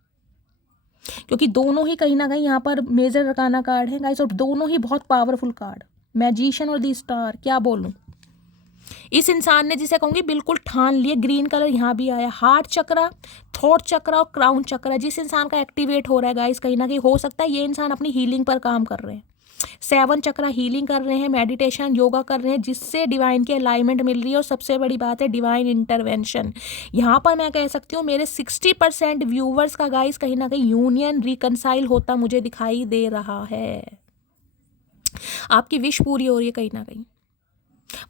क्योंकि दोनों ही कहीं ना कहीं यहाँ पर मेजर रकाना कार्ड है गाइस, और दोनों ही बहुत पावरफुल कार्ड, मैजिशियन और दी स्टार। क्या बोलूं, इस इंसान ने जिसे कहूंगी बिल्कुल ठान लिए। ग्रीन कलर यहाँ भी आया, हार्ट चक्रा, थॉट चक्रा और क्राउन चक्रा जिस इंसान का एक्टिवेट हो रहा है गाइस, कहीं ना कहीं हो सकता है ये इंसान अपनी हीलिंग पर काम कर रहे हैं। 7 चक्रा हीलिंग कर रहे हैं, मेडिटेशन योगा कर रहे हैं, जिससे डिवाइन की अलाइनमेंट मिल रही है। और सबसे बड़ी बात है डिवाइन इंटरवेंशन। यहाँ पर मैं कह सकती हूँ मेरे 60% व्यूवर्स का गाइस कहीं ना कहीं यूनियन रिकनसाइल होता मुझे दिखाई दे रहा है। आपकी विश पूरी हो रही है कहीं ना कहीं।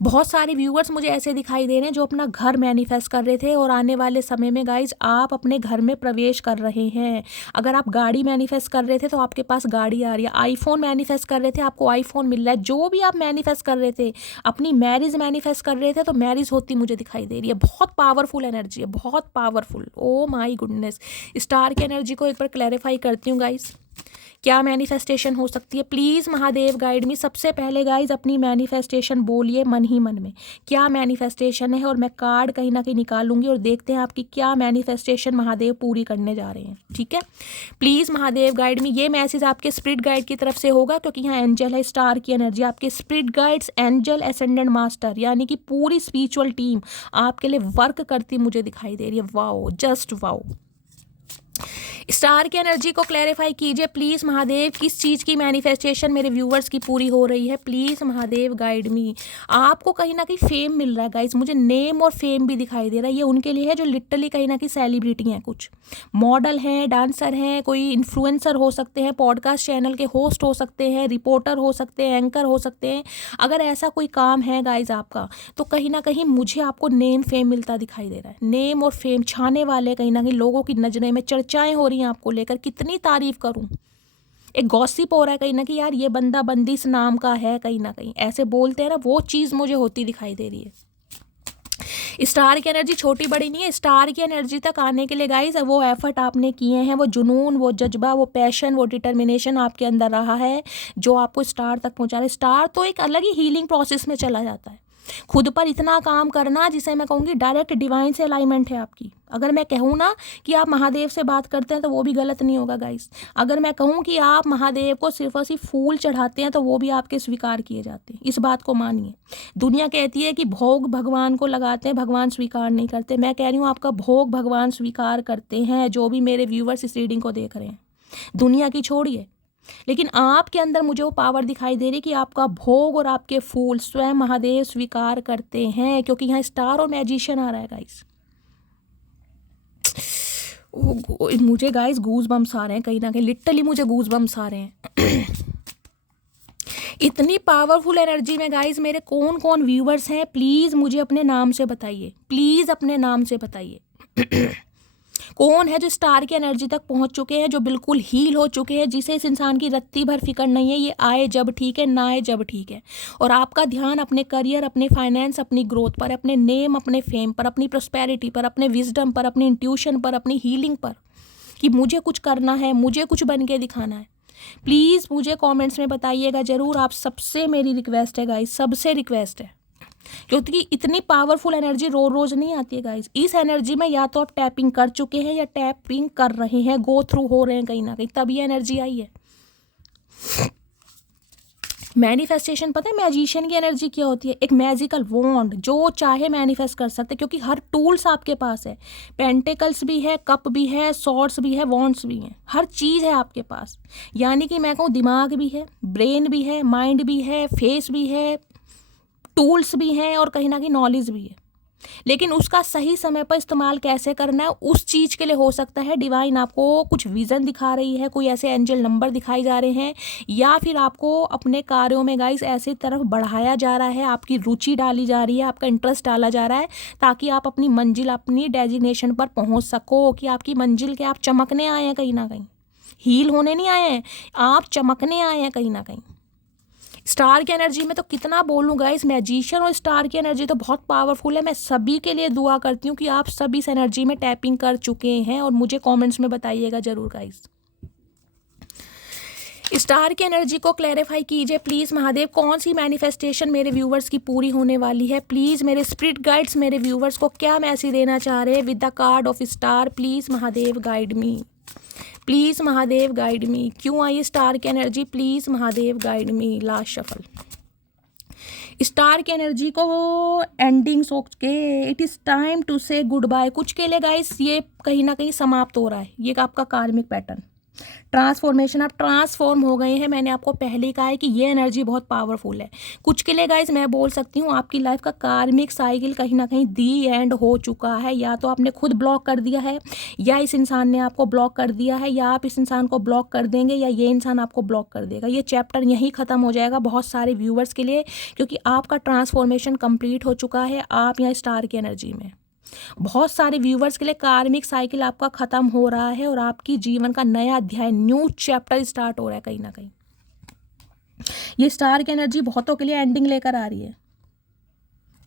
बहुत सारे व्यूअर्स मुझे ऐसे दिखाई दे रहे हैं जो अपना घर मैनिफेस्ट कर रहे थे, और आने वाले समय में गाइज आप अपने घर में प्रवेश कर रहे हैं। अगर आप गाड़ी मैनिफेस्ट कर रहे थे तो आपके पास गाड़ी आ रही है, आईफोन मैनिफेस्ट कर रहे थे आपको आईफोन मिल रहा है, जो भी आप मैनिफेस्ट कर रहे थे, अपनी मैरिज मैनिफेस्ट कर रहे थे तो मैरिज होती मुझे दिखाई दे रही है। बहुत पावरफुल एनर्जी है, बहुत powerful. Oh my goodness. Star की एनर्जी को एक बार क्लैरिफाई करती हूँ गाइज, क्या मैनिफेस्टेशन हो सकती है। प्लीज़ महादेव गाइड मी। सबसे पहले गाइज अपनी मैनिफेस्टेशन बोलिए मन ही मन में, क्या मैनिफेस्टेशन है, और मैं कार्ड कहीं ना कहीं निकालूंगी और देखते हैं आपकी क्या मैनिफेस्टेशन महादेव पूरी करने जा रहे हैं। ठीक है, प्लीज़ महादेव गाइड मी। ये मैसेज आपके स्पिरिट गाइड की तरफ से होगा, क्योंकि यहाँ एंजल है, स्टार की एनर्जी, आपके spirit guides, angel, ascendant master, यानी कि पूरी स्पिरिचुअल टीम आपके लिए वर्क करती मुझे दिखाई दे रही है। Wow, just wow. स्टार की एनर्जी को क्लैरिफाई कीजिए प्लीज़ महादेव, किस चीज़ की मैनिफेस्टेशन मेरे व्यूवर्स की पूरी हो रही है। प्लीज़ महादेव गाइड मी। आपको कहीं ना कहीं फेम मिल रहा है गाइस, मुझे नेम और फेम भी दिखाई दे रहा है। ये उनके लिए है जो लिटरली कहीं ना कहीं सेलिब्रिटी हैं, कुछ मॉडल हैं, डांसर हैं, कोई इन्फ्लुएंसर हो सकते हैं, पॉडकास्ट चैनल के होस्ट हो सकते हैं, रिपोर्टर हो सकते हैं, एंकर हो सकते हैं। अगर ऐसा कोई काम है गाइज आपका, तो कहीं ना कहीं मुझे आपको नेम फेम मिलता दिखाई दे रहा है। नेम और फेम छाने वाले, कहीं ना कहीं लोगों की नज़रें में चर्चाएं हो रही हैं आपको लेकर। कितनी तारीफ करूं, एक गॉसिप हो रहा है कहीं ना कहीं, यार ये बंदा बंदी इस नाम का है, कहीं ना कहीं ऐसे बोलते हैं ना, वो चीज़ मुझे होती दिखाई दे रही है। स्टार की एनर्जी छोटी बड़ी नहीं है। स्टार की एनर्जी तक आने के लिए गाइस वो एफर्ट आपने किए हैं, वो जुनून, वो जज्बा, वो पैशन, वो डिटर्मिनेशन आपके अंदर रहा है जो आपको स्टार तक पहुंचा रहा है। स्टार तो एक अलग ही हीलिंग प्रोसेस में चला जाता है। खुद पर इतना काम करना जिसे मैं कहूँगी डायरेक्ट डिवाइन से अलाइनमेंट है आपकी। अगर मैं कहूँ ना कि आप महादेव से बात करते हैं तो वो भी गलत नहीं होगा गाइस। अगर मैं कहूँ कि आप महादेव को सिर्फ और सिर्फ फूल चढ़ाते हैं तो वो भी आपके स्वीकार किए जाते हैं। इस बात को मानिए। दुनिया कहती है कि भोग भगवान को लगाते हैं, भगवान स्वीकार नहीं करते। मैं कह रही हूँ आपका भोग भगवान स्वीकार करते हैं, जो भी मेरे व्यूवर्स इस रीडिंग को देख रहे हैं। दुनिया की छोड़िए, लेकिन आपके अंदर मुझे वो पावर दिखाई दे रही कि आपका भोग और आपके फूल स्वयं महादेव स्वीकार करते हैं, क्योंकि यहाँ स्टार और मैजिशियन आ रहा है गाइस। मुझे गाइस गूज बम्स आ रहे हैं, कहीं ना कहीं लिटरली मुझे गूज बम्स आ रहे हैं। इतनी पावरफुल एनर्जी में गाइस मेरे कौन कौन व्यूवर्स हैं, प्लीज़ मुझे अपने नाम से बताइए, प्लीज़ अपने नाम से बताइए। कौन है जो स्टार की एनर्जी तक पहुंच चुके हैं, जो बिल्कुल हील हो चुके हैं, जिसे इस इंसान की रत्ती भर फिक्र नहीं है, ये आए जब ठीक है, ना आए जब ठीक है। और आपका ध्यान अपने करियर, अपने फाइनेंस, अपनी ग्रोथ पर, अपने नेम, अपने फेम पर, अपनी प्रोस्पेरिटी पर, अपने विजडम पर, अपनी इंट्यूशन पर, अपनी हीलिंग पर, कि मुझे कुछ करना है, मुझे कुछ बन के दिखाना है। प्लीज़ मुझे कमेंट्स में बताइएगा ज़रूर। आप सबसे मेरी रिक्वेस्ट है गाइस, सबसे रिक्वेस्ट है, क्योंकि इतनी पावरफुल एनर्जी रोज रोज नहीं आती है गाइस। इस एनर्जी में या तो आप टैपिंग कर चुके हैं या टैपिंग कर रहे हैं, गो थ्रू हो रहे हैं कहीं ना कहीं, तब ये एनर्जी आई है। मैनिफेस्टेशन पता है मैजिशियन की एनर्जी क्या होती है? एक मैजिकल वॉन्ड, जो चाहे मैनिफेस्ट कर सकते, क्योंकि हर टूल्स आपके पास है। पेंटिकल्स भी है, कप भी है, सॉर्ड्स भी है, वॉन्ड्स भी हैं, हर चीज़ है आपके पास। यानी कि मैं कहूँ दिमाग भी है, ब्रेन भी है, माइंड भी है, फेस भी है, टूल्स भी हैं और कहीं ना कहीं नॉलेज भी है। लेकिन उसका सही समय पर इस्तेमाल कैसे करना है, उस चीज़ के लिए हो सकता है डिवाइन आपको कुछ विज़न दिखा रही है, कोई ऐसे एंजल नंबर दिखाई जा रहे हैं, या फिर आपको अपने कार्यों में गाइस ऐसे तरफ बढ़ाया जा रहा है, आपकी रुचि डाली जा रही है, आपका इंटरेस्ट डाला जा रहा है, ताकि आप अपनी मंजिल, अपनी डेजिग्नेशन पर पहुंच सको। कि आपकी मंजिल के आप चमकने आए हैं कहीं ना कहीं, हील होने नहीं आए हैं, आप चमकने आए हैं कहीं ना कहीं। स्टार की एनर्जी में तो कितना बोलूँ गाइस, मैजिशियन और स्टार की एनर्जी तो बहुत पावरफुल है। मैं सभी के लिए दुआ करती हूँ कि आप सभी इस एनर्जी में टैपिंग कर चुके हैं, और मुझे कमेंट्स में बताइएगा ज़रूर गाइस। स्टार की एनर्जी को क्लैरिफाई कीजिए प्लीज़ महादेव, कौन सी मैनिफेस्टेशन मेरे व्यूवर्स की पूरी होने वाली है। प्लीज़ मेरे स्पिरिट गाइड्स मेरे व्यूवर्स को क्या मैसेज देना चाह रहे हैं with the card of star. Please Mahadev guide me, please Mahadev guide मी। क्यों आई स्टार की energy? Please Mahadev guide me. Last shuffle. Star की एनर्जी को एंडिंग सोच के इट इज़ टाइम टू से गुड बाय। कुछ के लिए गाइस ये कहीं ना कहीं समाप्त हो रहा है, ये आपका कार्मिक पैटर्न ट्रांसफॉर्मेशन, आप ट्रांसफॉर्म हो गए हैं। मैंने आपको पहले कहा है कि ये एनर्जी बहुत पावरफुल है। कुछ के लिए गाइज मैं बोल सकती हूँ आपकी लाइफ का कार्मिक साइकिल कहीं ना कहीं दी एंड हो चुका है। या तो आपने खुद ब्लॉक कर दिया है, या इस इंसान ने आपको ब्लॉक कर दिया है, या आप इस इंसान को ब्लॉक कर देंगे, या ये इंसान आपको ब्लॉक कर देगा। ये चैप्टर यहीं ख़त्म हो जाएगा बहुत सारे व्यूवर्स के लिए, क्योंकि आपका ट्रांसफॉर्मेशन कंप्लीट हो चुका है। आप यहाँ स्टार की एनर्जी में बहुत सारे व्यूवर्स के लिए कार्मिक साइकिल आपका खत्म हो रहा है, और आपकी जीवन का नया अध्याय, न्यू चैप्टर स्टार्ट हो रहा है कहीं ना कहीं। ये स्टार की एनर्जी बहुतों के लिए एंडिंग लेकर आ रही है।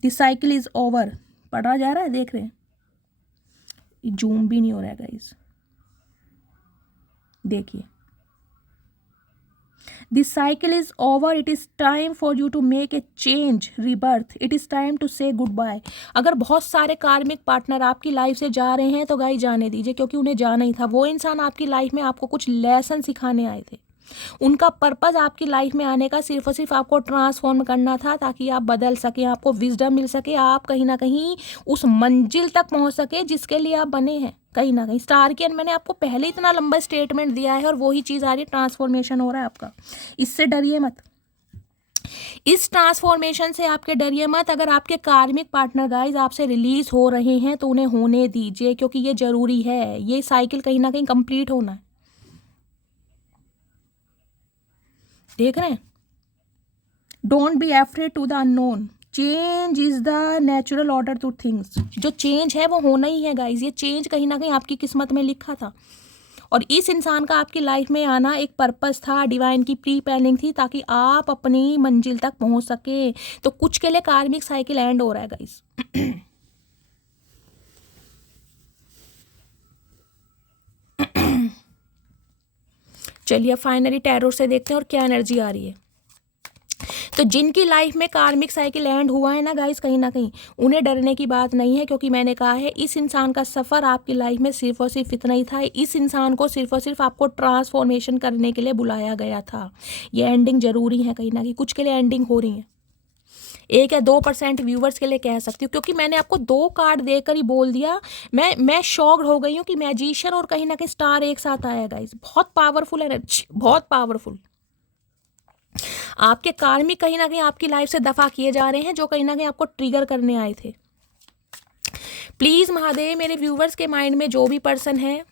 This cycle is over. पढ़ा जा रहा है, देख रहे हैं, जूम भी नहीं हो रहा है गाइस, देखिए। This cycle is over. It is time for you to make a change, rebirth. It is time to say goodbye. अगर बहुत सारे कार्मिक पार्टनर आपकी लाइफ से जा रहे हैं तो गाइस जाने दीजिए, क्योंकि उन्हें जाना ही था। वो इंसान आपकी लाइफ में आपको कुछ लेसन सिखाने आए थे। उनका पर्पज़ आपकी लाइफ में आने का सिर्फ और सिर्फ आपको ट्रांसफॉर्म करना था, ताकि आप बदल सकें, आपको विजडम मिल सके, आप कहीं ना कहीं उस मंजिल तक पहुंच सके जिसके लिए आप बने हैं कहीं ना कहीं। स्टार के मैंने आपको पहले इतना लंबा स्टेटमेंट दिया है, और वही चीज़ आ रही है, ट्रांसफॉर्मेशन हो रहा है आपका। इससे डरिए मत, इस ट्रांसफॉर्मेशन से आपके डरिए मत। अगर आपके कार्मिक पार्टनर गाइज आपसे रिलीज हो रहे हैं तो उन्हें होने दीजिए, क्योंकि ये जरूरी है। ये साइकिल कहीं ना कहीं कंप्लीट होना है। देख रहे हैं, don't be afraid to the unknown. Change is the natural order to things. जो चेंज है वो होना ही है गाइज। ये चेंज कहीं ना कहीं आपकी किस्मत में लिखा था, और इस इंसान का आपकी लाइफ में आना एक पर्पस था, डिवाइन की प्री प्लानिंग थी, ताकि आप अपनी मंजिल तक पहुंच सके। तो कुछ के लिए कार्मिक साइकिल एंड हो रहा है गाइज। चलिए फाइनली टैरो से देखते हैं और क्या एनर्जी आ रही है। तो जिनकी लाइफ में कार्मिक साइकिल एंड हुआ है ना गाइस, कहीं ना कहीं उन्हें डरने की बात नहीं है, क्योंकि मैंने कहा है इस इंसान का सफ़र आपकी लाइफ में सिर्फ और सिर्फ इतना ही था। इस इंसान को सिर्फ और सिर्फ आपको ट्रांसफॉर्मेशन करने के लिए बुलाया गया था। ये एंडिंग जरूरी है कहीं ना कहीं। कुछ के लिए एंडिंग हो रही है, 1 या 2% व्यूवर्स के लिए कह सकती हूँ, क्योंकि मैंने आपको 2 कार्ड देकर ही बोल दिया। मैं शॉक्ड हो गई हूँ कि मैजिशियन और कहीं ना कहीं स्टार एक साथ आया गाइस। बहुत पावरफुल एनर्जी, बहुत पावरफुल। आपके कार्मिक कहीं ना कहीं आपकी लाइफ से दफा किए जा रहे हैं, जो कहीं ना कहीं आपको ट्रिगर करने आए थे। प्लीज़ महादेव मेरे व्यूवर्स के माइंड में जो भी पर्सन है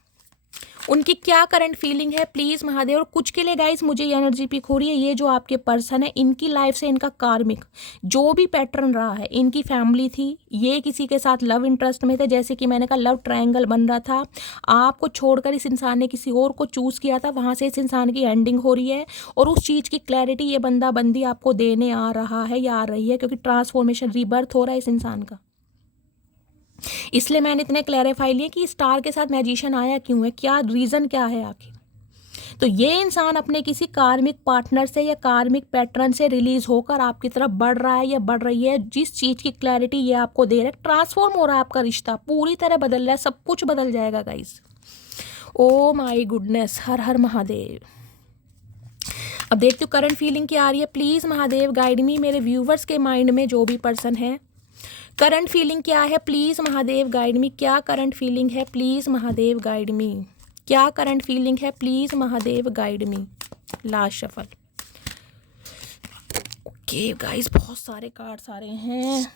उनकी क्या करंट फीलिंग है प्लीज़ महादेव। और कुछ के लिए गाइस मुझे ये एनर्जी पिक हो रही है, ये जो आपके पर्सन है इनकी लाइफ से इनका कार्मिक जो भी पैटर्न रहा है, इनकी फैमिली थी, ये किसी के साथ लव इंटरेस्ट में थे, जैसे कि मैंने कहा लव ट्रायंगल बन रहा था, आपको छोड़कर इस इंसान ने किसी और को चूज़ किया था, वहाँ से इस इंसान की एंडिंग हो रही है और उस चीज़ की क्लैरिटी ये बंदा बंदी आपको देने आ रहा है या आ रही है, क्योंकि ट्रांसफॉर्मेशन रीबर्थ हो रहा है इस इंसान का। इसलिए मैंने इतने क्लैरिफाई लिए कि स्टार के साथ मैजिशियन आया क्यों है, क्या रीज़न क्या है आखिर। तो ये इंसान अपने किसी कार्मिक पार्टनर से या कार्मिक पैटर्न से रिलीज होकर आपकी तरफ बढ़ रहा है या बढ़ रही है, जिस चीज़ की क्लैरिटी ये आपको दे रहा है, ट्रांसफॉर्म हो रहा है आपका रिश्ता, पूरी तरह बदल रहा है, सब कुछ बदल जाएगा गाइस। ओ माई गुडनेस, हर हर महादेव। अब देखती हूँ करंट फीलिंग क्या आ रही है, प्लीज़ महादेव गाइड मी। मेरे व्यूवर्स के माइंड में जो भी पर्सन है, करंट फीलिंग क्या है प्लीज़ महादेव गाइड मी। क्या करंट फीलिंग है प्लीज़ महादेव गाइड मी। क्या करंट फीलिंग है please Mahadev guide me. Last shuffle. Okay guys, बहुत सारे कार्ड्स आ रहे हैं।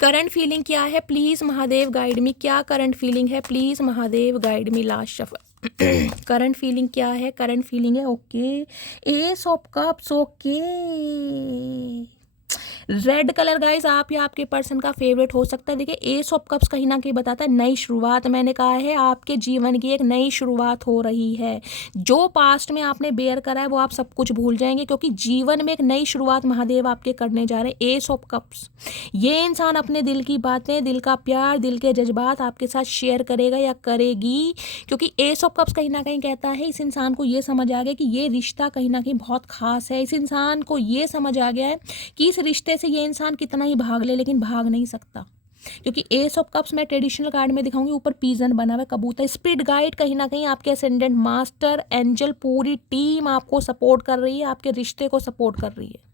करंट फीलिंग क्या है प्लीज़ महादेव गाइड मी। क्या करंट फीलिंग है please Mahadev guide me. Last shuffle. Current feeling क्या है, करंट फीलिंग है okay, S of cups okay. Red colour guys आप या आपके पर्सन का फेवरेट हो सकता है। देखिए एस ऑफ कप्स कहीं ना कहीं बताता है नई शुरुआत। मैंने कहा है आपके जीवन की एक नई शुरुआत हो रही है। जो पास्ट में आपने बेयर करा है वो आप सब कुछ भूल जाएंगे, क्योंकि जीवन में एक नई शुरुआत महादेव आपके करने जा रहे हैं। एस ऑफ कप्स, ये इंसान अपने दिल की बातें, दिल का प्यार, दिल के जज्बात आपके साथ शेयर करेगा या करेगी, क्योंकि एस ऑफ कप्स कहीं ना कहीं कहता है इस इंसान को ये समझ आ गया कि ये रिश्ता कहीं ना कहीं बहुत खास है। इस इंसान को ये समझ आ गया है कि इस रिश्ते से ये इंसान कितना ही भाग ले लेकिन भाग नहीं सकता, क्योंकि एस ऑफ कप्स मैं ट्रेडिशनल कार्ड में दिखाऊंगी, ऊपर पीजन बना हुआ है, कबूतर, स्पिरिट गाइड कहीं ना कहीं आपके असेंडेंट मास्टर एंजल, पूरी टीम आपको सपोर्ट कर रही है, आपके रिश्ते को सपोर्ट कर रही है।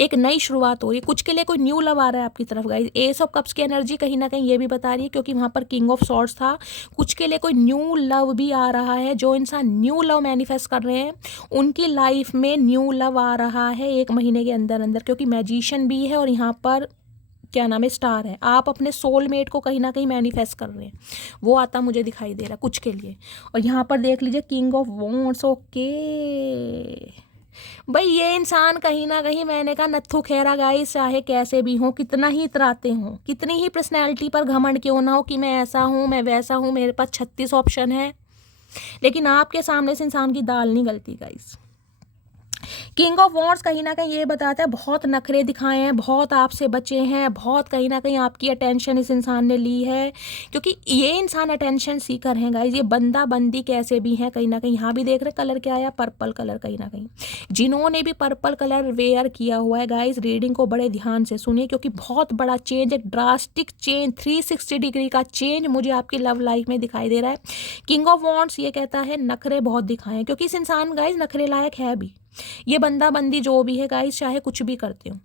एक नई शुरुआत हो रही है, कुछ के लिए कोई न्यू लव आ रहा है आपकी तरफ गाइस। एस ऑफ कप्स की एनर्जी कहीं ना कहीं ये भी बता रही है, क्योंकि वहाँ पर किंग ऑफ सॉर्ड्स था, कुछ के लिए कोई न्यू लव भी आ रहा है। जो इंसान न्यू लव मैनिफेस्ट कर रहे हैं उनकी लाइफ में न्यू लव आ रहा है 1 महीने के अंदर अंदर, क्योंकि मैजिशियन भी है और यहाँ पर क्या नाम है, स्टार है। आप अपने सोलमेट को कहीं ना कहीं मैनिफेस्ट कर रहे हैं, वो आता मुझे दिखाई दे रहा है कुछ के लिए। और यहाँ पर देख लीजिए किंग ऑफ वॉन्ड्स ओके। भाई ये इंसान कहीं ना कहीं, मैंने कहा नत्थु खेरा गाइस, चाहे कैसे भी हो, कितना ही इतराते हो, कितनी ही पर्सनैलिटी पर घमंड क्यों ना हो कि मैं ऐसा हूँ मैं वैसा हूँ, मेरे पास 36 ऑप्शन है, लेकिन आपके सामने से इंसान की दाल नहीं गलती गाइस। किंग ऑफ वॉन्ड्स कहीं ना कहीं ये बताता है बहुत नखरे दिखाए हैं, बहुत आपसे बचे हैं, बहुत कहीं ना कहीं आपकी अटेंशन इस इंसान ने ली है, क्योंकि ये इंसान अटेंशन सीकर है गाइज। ये बंदा बंदी कैसे भी हैं कहीं ना कहीं, यहाँ भी देख रहे कलर क्या आया, पर्पल कलर। कहीं ना कहीं जिन्होंने भी पर्पल कलर वेयर किया हुआ है गाइज, रीडिंग को बड़े ध्यान से सुनिए, क्योंकि बहुत बड़ा चेंज, एक ड्रास्टिक चेंज, 360 डिग्री का चेंज मुझे आपकी लव लाइफ में दिखाई दे रहा है। किंग ऑफ वॉन्ड्स ये कहता है नखरे बहुत दिखाएं, क्योंकि इस इंसान गाइज नखरे लायक है भी। ये बंदा बंदी जो भी है गाइस, चाहे कुछ भी करते हो,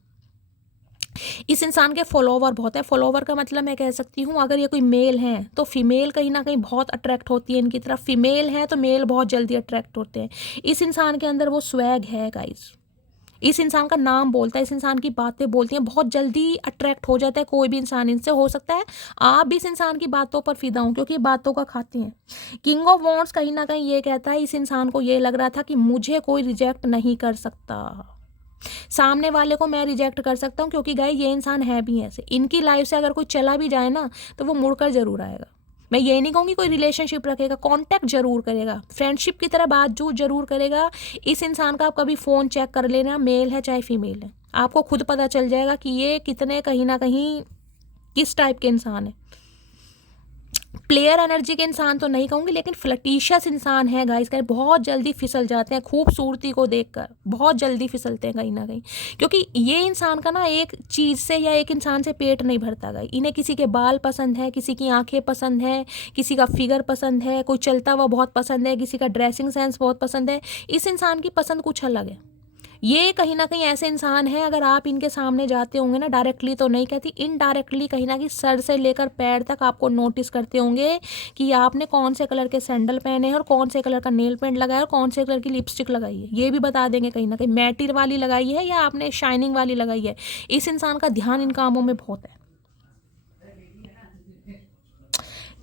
इस इंसान के फॉलोवर बहुत है। फॉलोवर का मतलब मैं कह सकती हूँ अगर ये कोई मेल है तो फीमेल कहीं ना कहीं बहुत अट्रैक्ट होती है इनकी तरफ, फीमेल है तो मेल बहुत जल्दी अट्रैक्ट होते हैं। इस इंसान के अंदर वो स्वैग है गाइस, इस इंसान का नाम बोलता है, इस इंसान की बातें बोलती हैं, बहुत जल्दी अट्रैक्ट हो जाता है कोई भी इंसान इनसे। हो सकता है आप भी इस इंसान की बातों पर फिदा हो, क्योंकि बातों का खाते हैं। किंग ऑफ वॉन्ड्स कहीं ना कहीं ये कहता है इस इंसान को ये लग रहा था कि मुझे कोई रिजेक्ट नहीं कर सकता, सामने वाले को मैं रिजेक्ट कर सकता हूँ, क्योंकि गाइस ये इंसान है भी ऐसे। इनकी लाइफ से अगर कोई चला भी जाए ना तो वो मुड़कर जरूर आएगा। मैं ये नहीं कहूँगी कोई रिलेशनशिप रखेगा, कांटेक्ट जरूर करेगा, फ्रेंडशिप की तरह बातचीत जरूर करेगा। इस इंसान का आप कभी फ़ोन चेक कर लेना, मेल है चाहे फीमेल है, आपको खुद पता चल जाएगा कि ये कितने कहीं ना कहीं किस टाइप के इंसान है। प्लेयर एनर्जी के इंसान तो नहीं कहूँगी, लेकिन फ्लटीशियस इंसान है गाइस। कहीं बहुत जल्दी फिसल जाते हैं खूबसूरती को देखकर, बहुत जल्दी फिसलते हैं कहीं ना कहीं, क्योंकि ये इंसान का ना एक चीज़ से या एक इंसान से पेट नहीं भरता गाइस। इन्हें किसी के बाल पसंद है, किसी की आंखें पसंद है, किसी का फिगर पसंद है, कोई चलता हुआ बहुत पसंद है, किसी का ड्रेसिंग सेंस बहुत पसंद है। इस इंसान की पसंद कुछ अलग है। ये कहीं ना कहीं ऐसे इंसान है, अगर आप इनके सामने जाते होंगे ना, डायरेक्टली तो नहीं कहती, इनडायरेक्टली कहीं ना कहीं सर से लेकर पैर तक आपको नोटिस करते होंगे कि आपने कौन से कलर के सैंडल पहने हैं और कौन से कलर का नेल पेंट लगाया और कौन से कलर की लिपस्टिक लगाई है। ये भी बता देंगे कहीं ना कहीं मैटिर वाली लगाई है या आपने शाइनिंग वाली लगाई है। इस इंसान का ध्यान इन कामों में बहुत है।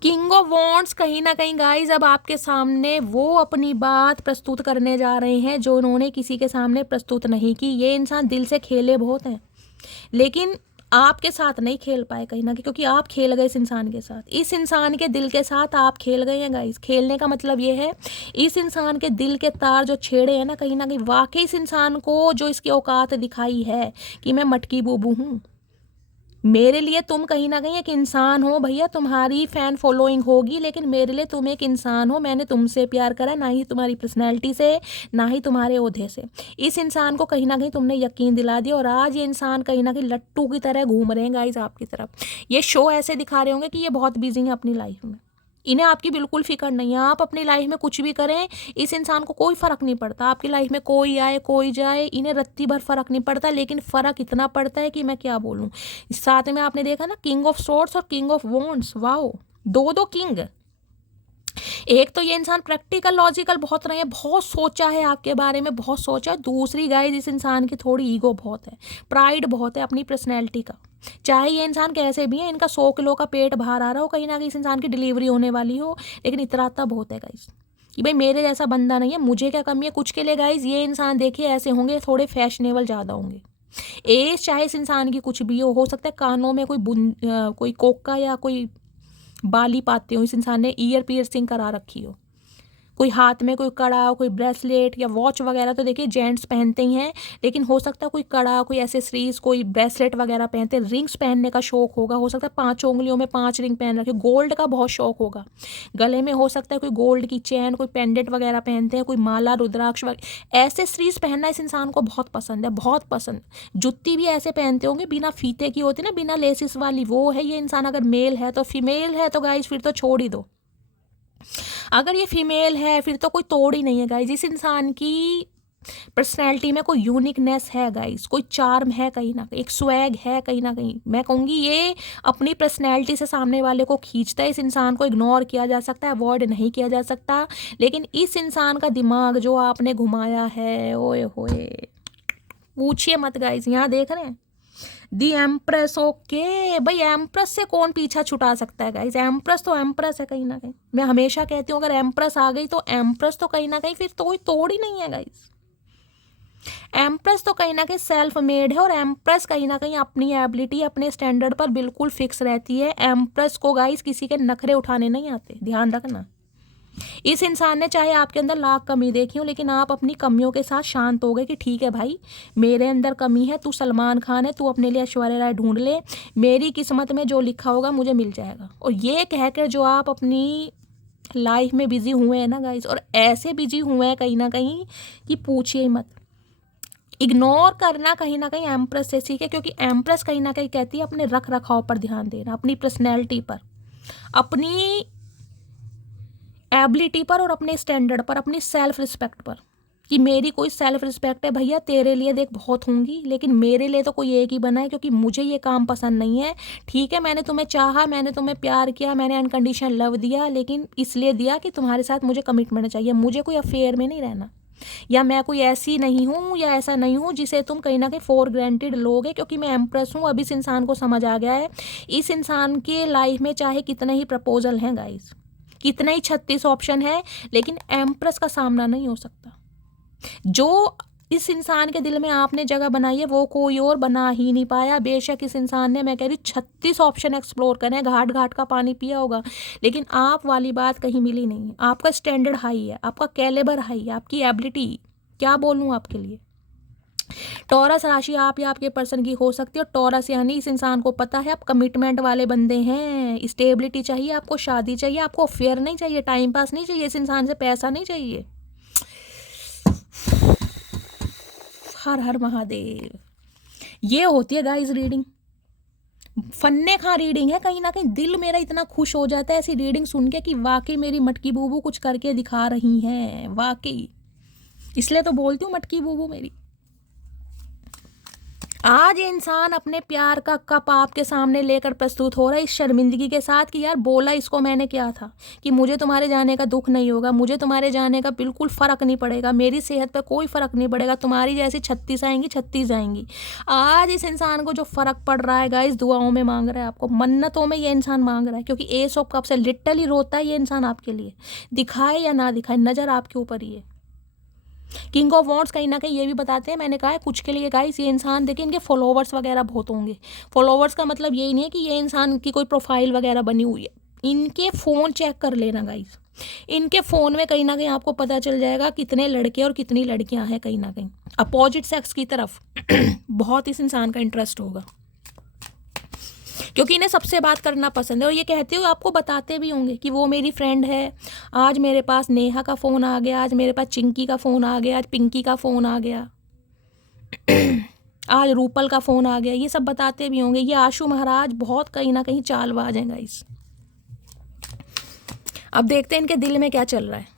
किंग ऑफ वॉन्ड्स कहीं ना कहीं गाइज अब आपके सामने वो अपनी बात प्रस्तुत करने जा रहे हैं जो उन्होंने किसी के सामने प्रस्तुत नहीं की। ये इंसान दिल से खेले बहुत हैं, लेकिन आपके साथ नहीं खेल पाए कहीं ना कहीं, क्योंकि आप खेल गए इस इंसान के साथ। इस इंसान के दिल के साथ आप खेल गए हैं गाइस। खेलने का मतलब ये है, इस इंसान के दिल के तार जो छेड़े हैं ना कहीं वाकई इस इंसान को जो इसकी औकात दिखाई है कि मैं मटकी बूबू हूँ। मेरे लिए तुम कहीं ना कहीं एक इंसान हो भैया, तुम्हारी फैन फॉलोइंग होगी, लेकिन मेरे लिए तुम एक इंसान हो। मैंने तुमसे प्यार करा, ना ही तुम्हारी पर्सनैलिटी से, ना ही तुम्हारे ओहदे से। इस इंसान को कहीं ना कहीं तुमने यकीन दिला दिया, और आज ये इंसान कहीं ना कहीं लट्टू की तरह घूम रहे हैं गाइज आपकी तरफ। ये शो ऐसे दिखा रहे होंगे कि ये बहुत बिजी हैं अपनी लाइफ में, इन्हें आपकी बिल्कुल फिक्र नहीं है। आप अपनी लाइफ में कुछ भी करें, इस इंसान को कोई फ़र्क नहीं पड़ता। आपकी लाइफ में कोई आए कोई जाए, इन्हें रत्ती भर फ़र्क नहीं पड़ता, लेकिन फ़र्क इतना पड़ता है कि मैं क्या बोलूँ। साथ में आपने देखा ना, किंग ऑफ सोर्ड्स और किंग ऑफ वॉन्ड्स, वाओ, दो किंग। एक तो ये इंसान प्रैक्टिकल लॉजिकल बहुत रहे हैं, बहुत सोचा है आपके बारे में, बहुत सोचा। दूसरी गाइस, इस इंसान की थोड़ी ईगो बहुत है, प्राइड बहुत है अपनी पर्सनैलिटी का। चाहे ये इंसान कैसे भी है, इनका 100 किलो का पेट बाहर आ रहा हो, कहीं ना कहीं इस इंसान की डिलीवरी होने वाली हो, लेकिन इतराता बहुत है गाइस कि भाई मेरे जैसा बंदा नहीं है, मुझे क्या कमी है। कुछ के लिए गाइस ये इंसान देखिए ऐसे होंगे, थोड़े फैशनेबल ज़्यादा होंगे। एज चाहे इस इंसान की कुछ भी हो सकता है कानों में कोई कोका या कोई बाली पाते हो, इस इंसान ने ईयर पियर्सिंग करा रखी हो, कोई हाथ में कोई कड़ा, कोई ब्रेसलेट या वॉच वगैरह तो देखिए जेंट्स पहनते ही हैं, लेकिन हो सकता है कोई कड़ा, कोई एसेसरीज, कोई ब्रेसलेट वगैरह पहनते हैं। रिंग्स पहनने का शौक होगा, हो सकता है 5 उंगलियों में 5 रिंग पहन रखे। गोल्ड का बहुत शौक होगा, गले में हो सकता है कोई गोल्ड की चैन, कोई पेंडेंट वगैरह पहनते हैं, कोई माला रुद्राक्ष वगैरह। एसेसरीज पहनना इस इंसान को बहुत पसंद है, बहुत पसंद। जुत्ती भी ऐसे पहनते होंगे बिना फीते की होती ना, बिना लेसिस वाली, वो है ये इंसान। अगर मेल है तो, फीमेल है तो गाइज फिर तो छोड़ ही दो। अगर ये फीमेल है फिर तो कोई तोड़ ही नहीं है गाइज। इस इंसान की पर्सनैलिटी में कोई यूनिकनेस है गाइज, कोई चार्म है कहीं ना कहीं, एक स्वैग है कहीं ना कहीं। मैं कहूँगी ये अपनी पर्सनैलिटी से सामने वाले को खींचता है। इस इंसान को इग्नोर किया जा सकता है, अवॉइड नहीं किया जा सकता, लेकिन इस इंसान का दिमाग जो आपने घुमाया है, ओए होए पूछिए मत गाइज। यहाँ देख रहे हैं दी एम्प्रेस, ओके भाई, एम्प्रेस से कौन पीछा छुटा सकता है गाइज। एम्प्रेस तो एम्प्रेस है कहीं ना कहीं। मैं हमेशा कहती हूँ अगर एम्प्रेस आ गई तो एम्प्रेस तो कहीं ना कहीं फिर तो कोई तोड़ ही नहीं है गाइज। एम्प्रेस तो कहीं ना कहीं सेल्फ मेड है, और एम्प्रेस कहीं ना कहीं अपनी एबिलिटी, अपने स्टैंडर्ड पर बिल्कुल फिक्स रहती है। एम्प्रेस को गाइज किसी के नखरे उठाने नहीं आते, ध्यान रखना। इस इंसान ने चाहे आपके अंदर लाख कमी देखी हो, लेकिन आप अपनी कमियों के साथ शांत हो गए कि ठीक है भाई, मेरे अंदर कमी है, तू सलमान खान है, तू अपने लिए ऐश्वर्या राय ढूंढ ले, मेरी किस्मत में जो लिखा होगा मुझे मिल जाएगा। और ये कहकर जो आप अपनी लाइफ में बिजी हुए हैं ना गाइस, और ऐसे बिजी हुए हैं कहीं ना कहीं कि पूछिए मत। इग्नोर करना कहीं ना कहीं एम्प्रेस से सीखे, क्योंकि एम्प्रेस कहीं ना कहीं कहती है अपने रख रखाव पर ध्यान देना, अपनी पर्सनैलिटी पर, अपनी एबिलिटी पर, और अपने स्टैंडर्ड पर, अपनी सेल्फ रिस्पेक्ट पर, कि मेरी कोई सेल्फ रिस्पेक्ट है भैया। तेरे लिए देख बहुत होंगी, लेकिन मेरे लिए तो कोई एक ही बना है, क्योंकि मुझे ये काम पसंद नहीं है। ठीक है, मैंने तुम्हें चाहा, मैंने तुम्हें प्यार किया, मैंने अनकंडीशनल लव दिया, लेकिन इसलिए दिया कि तुम्हारे साथ मुझे कमिटमेंट चाहिए, मुझे कोई अफेयर में नहीं रहना, या मैं कोई ऐसी नहीं हूँ या ऐसा नहीं हूँ जिसे तुम कहीं ना कहीं फॉर ग्रांटेड लोगे, क्योंकि मैं एम्प्रेस हूँ। अब इस इंसान को समझ आ गया है, इस इंसान के लाइफ में चाहे कितने ही प्रपोजल हैं गाइज, कितने ही 36 ऑप्शन है, लेकिन एम्प्रेस का सामना नहीं हो सकता। जो इस इंसान के दिल में आपने जगह बनाई है वो कोई और बना ही नहीं पाया। बेशक इस इंसान ने, मैं कह रही 36 ऑप्शन एक्सप्लोर करें, घाट घाट का पानी पिया होगा, लेकिन आप वाली बात कहीं मिली नहीं है। आपका स्टैंडर्ड हाई है, आपका कैलिबर हाई है, आपकी एबिलिटी क्या बोलूँ आपके लिए। टॉरस राशि आप या आपके पर्सन की हो सकती है, और टॉरस यानी इस इंसान को पता है आप कमिटमेंट वाले बंदे हैं, स्टेबिलिटी चाहिए आपको, शादी चाहिए आपको, अफेयर नहीं चाहिए, टाइम पास नहीं चाहिए, इस इंसान से पैसा नहीं चाहिए। हर हर महादेव। ये होती है गाइस रीडिंग, फन्ने खा रीडिंग है। कहीं ना कहीं दिल मेरा इतना खुश हो जाता है ऐसी रीडिंग सुन के कि वाकई मेरी मटकी बूबू कुछ करके दिखा रही हैं, वाकई। इसलिए तो बोलती हूँ मटकी बूबू मेरी। आज ये इंसान अपने प्यार का कप आपके सामने लेकर प्रस्तुत हो रहा है इस शर्मिंदगी के साथ कि यार बोला इसको मैंने क्या था कि मुझे तुम्हारे जाने का दुख नहीं होगा, मुझे तुम्हारे जाने का बिल्कुल फ़र्क नहीं पड़ेगा, मेरी सेहत पे कोई फ़र्क नहीं पड़ेगा, तुम्हारी जैसी 36 आएंगी 36 जाएंगी। आज इस इंसान को जो फ़र्क पड़ रहा है गाइस, दुआओं में मांग रहा है, आपको मन्नतों में ये इंसान मांग रहा है, क्योंकि एस ऑफ कप से लिटरली रोता है ये इंसान आपके लिए, दिखाए या ना दिखाए नज़र आपके ऊपर ही है। किंग ऑफ वॉन्ड्स कहीं ना कहीं ये भी बताते हैं, मैंने कहा है कुछ के लिए गाइस ये इंसान देखिए इनके फॉलोवर्स वगैरह बहुत होंगे। फॉलोवर्स का मतलब यही नहीं है कि ये इंसान की कोई प्रोफाइल वगैरह बनी हुई है, इनके फ़ोन चेक कर लेना गाइस, इनके फ़ोन में कहीं ना कहीं आपको पता चल जाएगा कितने लड़के और कितनी लड़कियां हैं कहीं ना कहीं अपोजिट सेक्स की तरफ बहुत इस इंसान का इंटरेस्ट होगा, क्योंकि इन्हें सबसे बात करना पसंद है। और ये कहते हो आपको बताते भी होंगे कि वो मेरी फ्रेंड है, आज मेरे पास नेहा का फ़ोन आ गया, आज मेरे पास चिंकी का फ़ोन आ गया, आज पिंकी का फ़ोन आ गया, आज रूपल का फ़ोन आ गया, ये सब बताते भी होंगे। ये आशु महाराज बहुत कहीं ना कहीं चालबाज हैं गाइस। अब देखते हैं इनके दिल में क्या चल रहा है।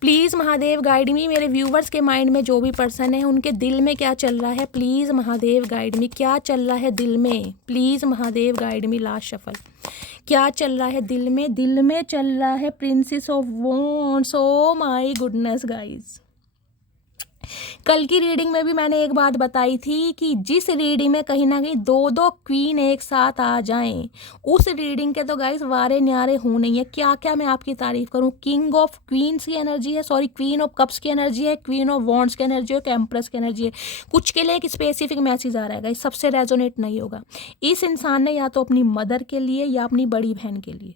प्लीज़ महादेव गाइड मी, मेरे व्यूवर्स के माइंड में जो भी पर्सन है उनके दिल में क्या चल रहा है, प्लीज़ महादेव गाइड मी, क्या चल रहा है दिल में, please Mahadev guide me. Last shuffle, क्या चल रहा है दिल में, दिल में चल रहा है princess of wands. Oh my goodness guys, कल की रीडिंग में भी मैंने एक बात बताई थी कि जिस रीडिंग में कहीं ना कहीं दो दो क्वीन एक साथ आ जाएं, उस रीडिंग के तो गाइस वारे न्यारे हो नहीं है। क्या क्या मैं आपकी तारीफ करूं, किंग ऑफ क्वींस की एनर्जी है, सॉरी क्वीन ऑफ कप्स की एनर्जी है, क्वीन ऑफ वॉन्ड्स की एनर्जी है, एम्प्रेस की एनर्जी है। कुछ के लिए एक स्पेसिफिक मैसेज आ रहा है गाइस, सबसे रेजोनेट नहीं होगा। इस इंसान ने या तो अपनी मदर के लिए या अपनी बड़ी बहन के लिए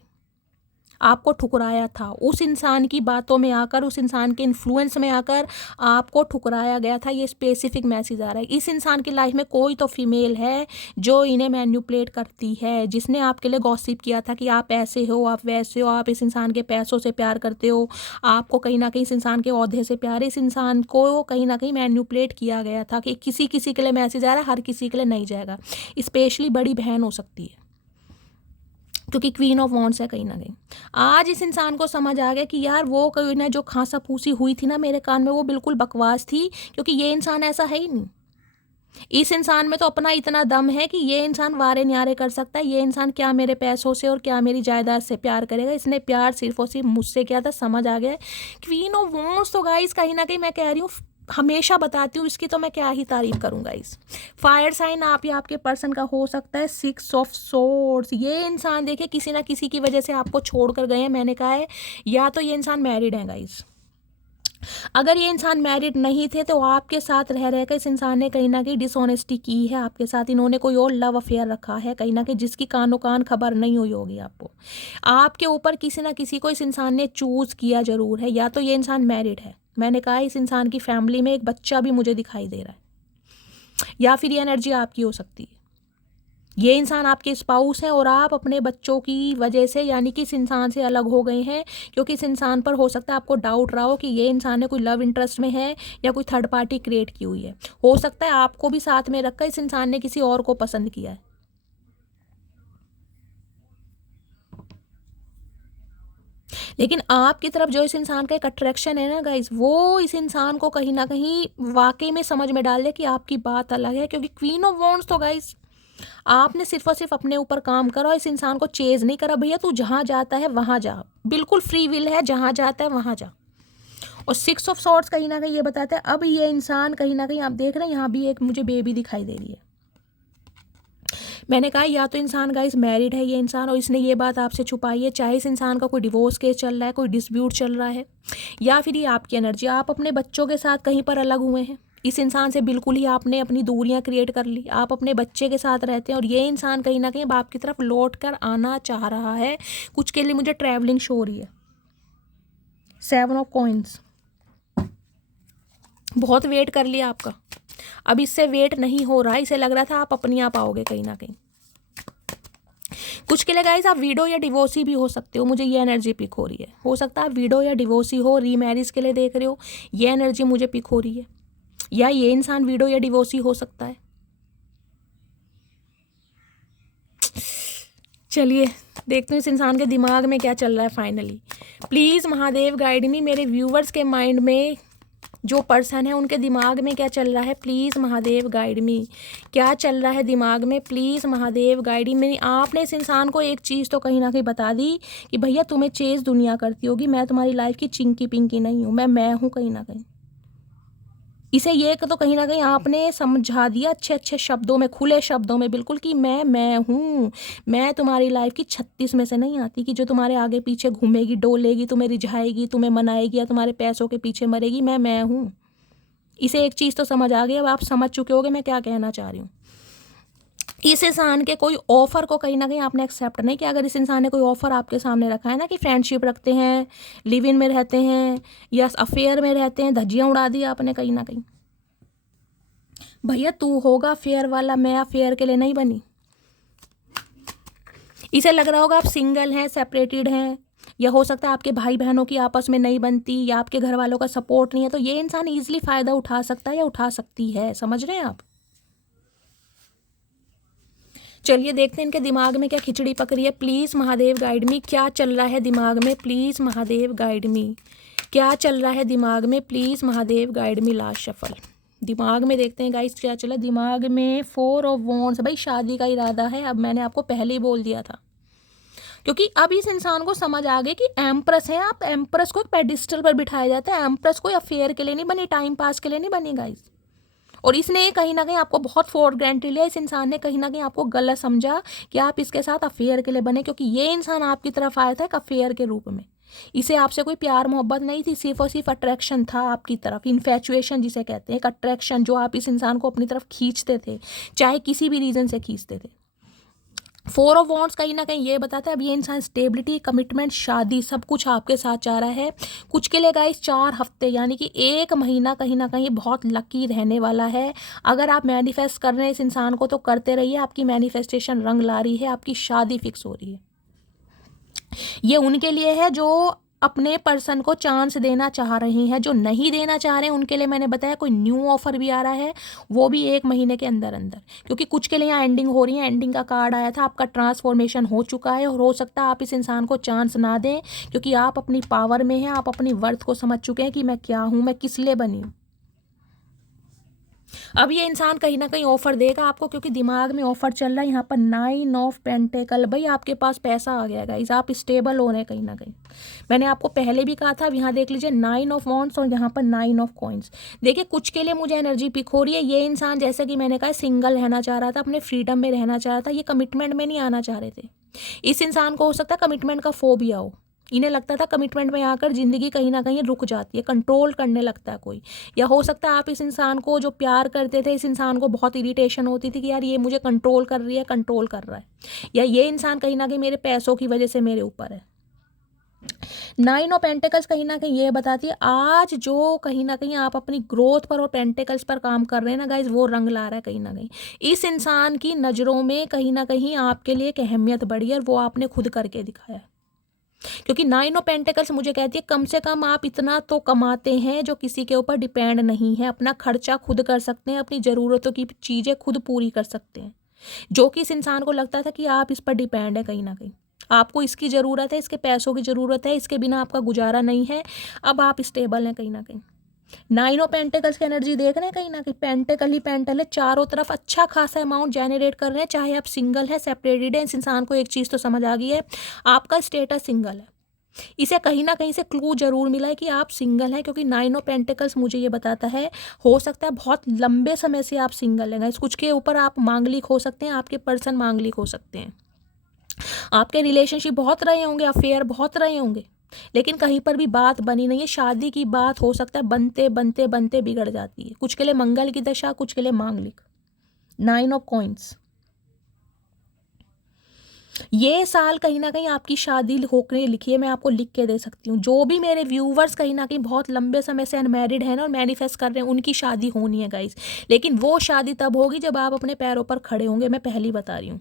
आपको ठुकराया था, उस इंसान की बातों में आकर, उस इंसान के इन्फ्लुएंस में आकर आपको ठुकराया गया था। ये स्पेसिफिक मैसेज आ रहा है। इस इंसान की लाइफ में कोई तो फीमेल है जो इन्हें मैन्युपुलेट करती है, जिसने आपके लिए गॉसिप किया था कि आप ऐसे हो, आप वैसे हो, आप इस इंसान के पैसों से प्यार करते हो, आपको कहीं ना कहीं इस इंसान के ओहदे से प्यार है। इस इंसान को कहीं ना कहीं मैन्युपुलेट किया गया था कि किसी किसी के लिए मैसेज आ रहा है, हर किसी के लिए नहीं जाएगा, स्पेशली बड़ी बहन हो सकती है क्योंकि क्वीन ऑफ वॉन्ड्स है कहीं ना कहीं। आज इस इंसान को समझ आ गया कि यार वो कोई ना जो खांसा फूसी हुई थी ना मेरे कान में, वो बिल्कुल बकवास थी, क्योंकि ये इंसान ऐसा है ही नहीं। इस इंसान में तो अपना इतना दम है कि ये इंसान वारे न्यारे कर सकता है। ये इंसान क्या मेरे पैसों से और क्या मेरी जायदाद से प्यार करेगा, इसने प्यार सिर्फ और सिर्फ मुझसे किया था। समझ आ गया। क्वीन ऑफ वॉन्ड्स तो गाइस कहीं ना कहीं मैं कह रही हूँ, हमेशा बताती हूँ, इसकी तो मैं क्या ही तारीफ करूँगा। इस फायर साइन आप या आपके पर्सन का हो सकता है 6 ऑफ सोर्ड्स। ये इंसान देखिए किसी ना किसी की वजह से आपको छोड़ कर गए हैं। मैंने कहा है या तो ये इंसान मैरिड है गाइस, अगर ये इंसान मैरिड नहीं थे तो आपके साथ रह रहकर इस इंसान ने कहीं ना कहीं डिसऑनेस्टी की है आपके साथ। इन्होंने कोई और लव अफेयर रखा है कहीं ना कहीं, जिसकी कानों कान खबर नहीं हुई होगी आपको। आपके ऊपर किसी ना किसी को इस इंसान ने चूज़ किया जरूर है। या तो ये इंसान मैरिड है, मैंने कहा इस इंसान की फैमिली में एक बच्चा भी मुझे दिखाई दे रहा है, या फिर ये एनर्जी आपकी हो सकती है। ये इंसान आपके स्पाउस हैं और आप अपने बच्चों की वजह से यानी कि इस इंसान से अलग हो गए हैं, क्योंकि इस इंसान पर हो सकता है आपको डाउट रहा हो कि ये इंसान ने कोई लव इंटरेस्ट में है या कोई थर्ड पार्टी क्रिएट की हुई है। हो सकता है आपको भी साथ में रखकर इस इंसान ने किसी और को पसंद किया है। लेकिन आपकी तरफ जो इस इंसान का एक अट्रैक्शन है ना गाइस, वो इस इंसान को कहीं ना कहीं वाकई में समझ में डाल दे कि आपकी बात अलग है। क्योंकि क्वीन ऑफ वॉन्ड्स तो गाइस आपने सिर्फ और सिर्फ अपने ऊपर काम करा, इस इंसान को चेज नहीं करा। भैया तू जहाँ जाता है वहाँ जा, बिल्कुल फ्री विल है, जहाँ जाता है वहाँ जा। और 6 ऑफ सॉर्ड्स कहीं ना कहीं ये बताता है अब ये इंसान कहीं ना कहीं, आप देख रहे हैं यहाँ भी एक मुझे बेबी दिखाई दे रही है। मैंने कहा या तो इंसान गाइस मैरिड है ये इंसान और इसने ये बात आपसे छुपाई है, चाहे इस इंसान का कोई डिवोर्स केस चल रहा है, कोई डिस्प्यूट चल रहा है, या फिर ये आपकी एनर्जी, आप अपने बच्चों के साथ कहीं पर अलग हुए हैं। इस इंसान से बिल्कुल ही आपने अपनी दूरियां क्रिएट कर ली, आप अपने बच्चे के साथ रहते हैं और ये इंसान कहीं ना कहीं अब आपकी तरफ लौट कर आना चाह रहा है। कुछ के लिए मुझे ट्रैवलिंग शो हो रही है। 7 ऑफ कॉइन्स, बहुत वेट कर लिया आपका, अब इससे वेट नहीं हो रहा है। इसे लग रहा था आप अपनी आप आओगे कहीं ना कहीं। कुछ के लिए गाइस आप वीडो या डिवोर्सी भी हो सकते हो, मुझे ये एनर्जी पिक हो रही है। हो सकता है आप वीडो या डिवोर्सी हो, रीमैरिज के लिए देख रहे हो, ये एनर्जी मुझे पिक हो रही है। या ये इंसान वीडो या डिवोर्सी हो सकता है। चलिए देखते हैं इस इंसान के दिमाग में क्या चल रहा है फाइनली। प्लीज़ महादेव गाइड मी, मेरे व्यूवर्स के माइंड में जो पर्सन है उनके दिमाग में क्या चल रहा है, प्लीज़ महादेव गाइड मी। क्या चल रहा है दिमाग में, प्लीज़ महादेव गाइड मी। आपने इस इंसान को एक चीज़ तो कहीं ना कहीं बता दी कि भैया तुम्हें चेज़ दुनिया करती होगी, मैं तुम्हारी लाइफ की चिंकी पिंकी नहीं हूँ, मैं हूँ कहीं ना कहीं। इसे ये तो कहीं ना कहीं आपने समझा दिया अच्छे अच्छे शब्दों में, खुले शब्दों में बिल्कुल, कि मैं हूँ। मैं तुम्हारी लाइफ की 36 में से नहीं आती कि जो तुम्हारे आगे पीछे घूमेगी, डोलेगी, तुम्हें रिझाएगी, तुम्हें मनाएगी या तुम्हारे पैसों के पीछे मरेगी। मैं हूँ। इसे एक चीज़ तो समझ आ गई, अब आप समझ चुके होगे मैं क्या कहना चाह रही हूँ। इस इंसान के कोई ऑफर को कहीं ना कहीं आपने एक्सेप्ट नहीं किया। अगर इस इंसान ने कोई ऑफर आपके सामने रखा है ना कि फ्रेंडशिप रखते हैं, लिव इन में रहते हैं या अफेयर में रहते हैं, धज्जियां उड़ा दी आपने कहीं ना कहीं। भैया तू होगा फेयर वाला, मैं अफेयर के लिए नहीं बनी। इसे लग रहा होगा आप सिंगल हैं, सेपरेटेड हैं, या हो सकता है आपके भाई बहनों की आपस में नहीं बनती, या आपके घर वालों का सपोर्ट नहीं है, तो ये इंसान ईजिली फ़ायदा उठा सकता है या उठा सकती है। समझ रहे हैं आप। चलिए देखते हैं इनके दिमाग में क्या खिचड़ी पक रही है। प्लीज़ महादेव गाइड मी, क्या चल रहा है दिमाग में, प्लीज़ महादेव गाइड मी। क्या चल रहा है दिमाग में, please Mahadev guide me. Last shuffle दिमाग में देखते हैं गाइस क्या चला दिमाग में। 4 ऑफ वॉन्ड्स, भाई शादी का इरादा है। अब मैंने आपको पहले ही बोल दिया था, क्योंकि अब इस इंसान को समझ आ गई कि एम्प्रेस है आप। एम्प्रेस को एक पेडिस्टल पर बिठाया जाता है। एम्प्रेस कोई अफेयर के लिए नहीं बनी, टाइम पास के लिए नहीं बनी गाइस। और इसने कहीं ना कहीं आपको बहुत फॉर ग्रांटेड लिया। इस इंसान ने कहीं ना कहीं आपको गलत समझा कि आप इसके साथ अफेयर के लिए बने, क्योंकि ये इंसान आपकी तरफ आया था एक अफेयर के रूप में। इसे आपसे कोई प्यार मोहब्बत नहीं थी, सिर्फ और सिर्फ अट्रैक्शन था आपकी तरफ। इन्फैचुएशन जिसे कहते हैं, एक अट्रैक्शन जो आप इस इंसान को अपनी तरफ खींचते थे, चाहे किसी भी रीज़न से खींचते थे। 4 ऑफ वॉन्ड्स कहीं ना कहीं ये बताता है अब ये इंसान स्टेबिलिटी, कमिटमेंट, शादी सब कुछ आपके साथ चाह रहा है। कुछ के लिए गाइस 4 हफ्ते यानी कि 1 महीना कहीं ना कहीं बहुत लकी रहने वाला है। अगर आप मैनिफेस्ट कर रहे हैं इस इंसान को तो करते रहिए। आपकी मैनिफेस्टेशन रंग ला रही है, आपकी शादी फिक्स हो रही है। ये उनके लिए है जो अपने पर्सन को चांस देना चाह रहे हैं। जो नहीं देना चाह रहे हैं उनके लिए मैंने बताया कोई न्यू ऑफर भी आ रहा है, वो भी 1 महीने के अंदर अंदर। क्योंकि कुछ के लिए यहाँ एंडिंग हो रही है। एंडिंग का कार्ड आया था, आपका ट्रांसफॉर्मेशन हो चुका है। और हो सकता है आप इस इंसान को चांस ना दें, क्योंकि आप अपनी पावर में हैं, आप अपनी वर्थ को समझ चुके हैं कि मैं क्या हूँ, मैं किस लिए बनी हूँ। अब ये इंसान कहीं ना कहीं ऑफर देगा आपको, क्योंकि दिमाग में ऑफर चल रहा है यहाँ पर 9 ऑफ पेंटेकल। भाई आपके पास पैसा आ गया गाइस, आप स्टेबल हो रहे हैं कहीं ना कहीं। मैंने आपको पहले भी कहा था। अब यहाँ देख लीजिए 9 ऑफ वॉन्ड्स और यहाँ पर 9 ऑफ कॉइन्स। देखिए कुछ के लिए मुझे एनर्जी पिक हो रही है। ये इंसान जैसे कि मैंने कहा सिंगल रहना चाह रहा था, अपने फ्रीडम में रहना चाह रहा था, ये कमिटमेंट में नहीं आना चाह रहे थे। इस इंसान को हो सकता है कमिटमेंट का फोबिया हो। इन्हें लगता था कमिटमेंट में आकर ज़िंदगी कहीं ना कहीं रुक जाती है, कंट्रोल करने लगता है कोई। या हो सकता है आप इस इंसान को जो प्यार करते थे, इस इंसान को बहुत इरिटेशन होती थी कि यार ये मुझे कंट्रोल कर रही है, कंट्रोल कर रहा है। या ये इंसान कहीं ना कहीं मेरे पैसों की वजह से मेरे ऊपर है। 9 ऑफ पेंटिकल्स कहीं ना कहीं ये बताती है आज जो कहीं ना कहीं आप अपनी ग्रोथ पर और पेंटिकल्स पर काम कर रहे हैं ना गाइज, वो रंग ला रहा है कहीं ना कहीं। इस इंसान की नज़रों में कहीं ना कहीं आपके लिए एक अहमियत बढ़ी है, और वो आपने खुद करके दिखाया है। क्योंकि 9 ऑफ पेंटिकल्स मुझे कहती है कम से कम आप इतना तो कमाते हैं जो किसी के ऊपर डिपेंड नहीं है। अपना खर्चा खुद कर सकते हैं, अपनी ज़रूरतों की चीज़ें खुद पूरी कर सकते हैं। जो कि इस इंसान को लगता था कि आप इस पर डिपेंड है कहीं ना कहीं, आपको इसकी ज़रूरत है, इसके पैसों की ज़रूरत है, इसके बिना आपका गुजारा नहीं है। अब आप स्टेबल हैं कहीं ना कहीं। 9 ऑफ पेंटिकल्स की एनर्जी देख रहे हैं कहीं ना कहीं, पेंटिकल ही पेंटल है, चारों तरफ अच्छा खासा अमाउंट जनरेट कर रहे हैं। चाहे आप सिंगल है, सेपरेटेड है, इस इंसान को एक चीज़ तो समझ आ गई है, आपका स्टेटस सिंगल है। इसे कहीं ना कहीं से क्लू जरूर मिला है कि आप सिंगल हैं, क्योंकि 9 ऑफ पेंटिकल्स मुझे ये बताता है हो सकता है बहुत लंबे समय से आप सिंगल हैं। कुछ के ऊपर आप मांगलिक हो सकते हैं, आपके पर्सन मांगलिक हो सकते हैं, आपके रिलेशनशिप बहुत रहे होंगे, अफेयर बहुत रहे होंगे, लेकिन कहीं पर भी बात बनी नहीं है। शादी की बात हो सकता है बनते बनते बनते बिगड़ जाती है। कुछ के लिए मंगल की दशा, कुछ के लिए मांगलिक। 9 ऑफ कॉइन्स। ये साल कहीं ना कहीं आपकी शादी होकर लिखी है, मैं आपको लिख के दे सकती हूँ। जो भी मेरे व्यूवर्स कहीं ना कहीं बहुत लंबे समय से अनमैरिड हैं ना और मैनिफेस्ट कर रहे हैं, उनकी शादी होनी है गाइस। लेकिन वो शादी तब होगी जब आप अपने पैरों पर खड़े होंगे, मैं पहली बता रही हूँ।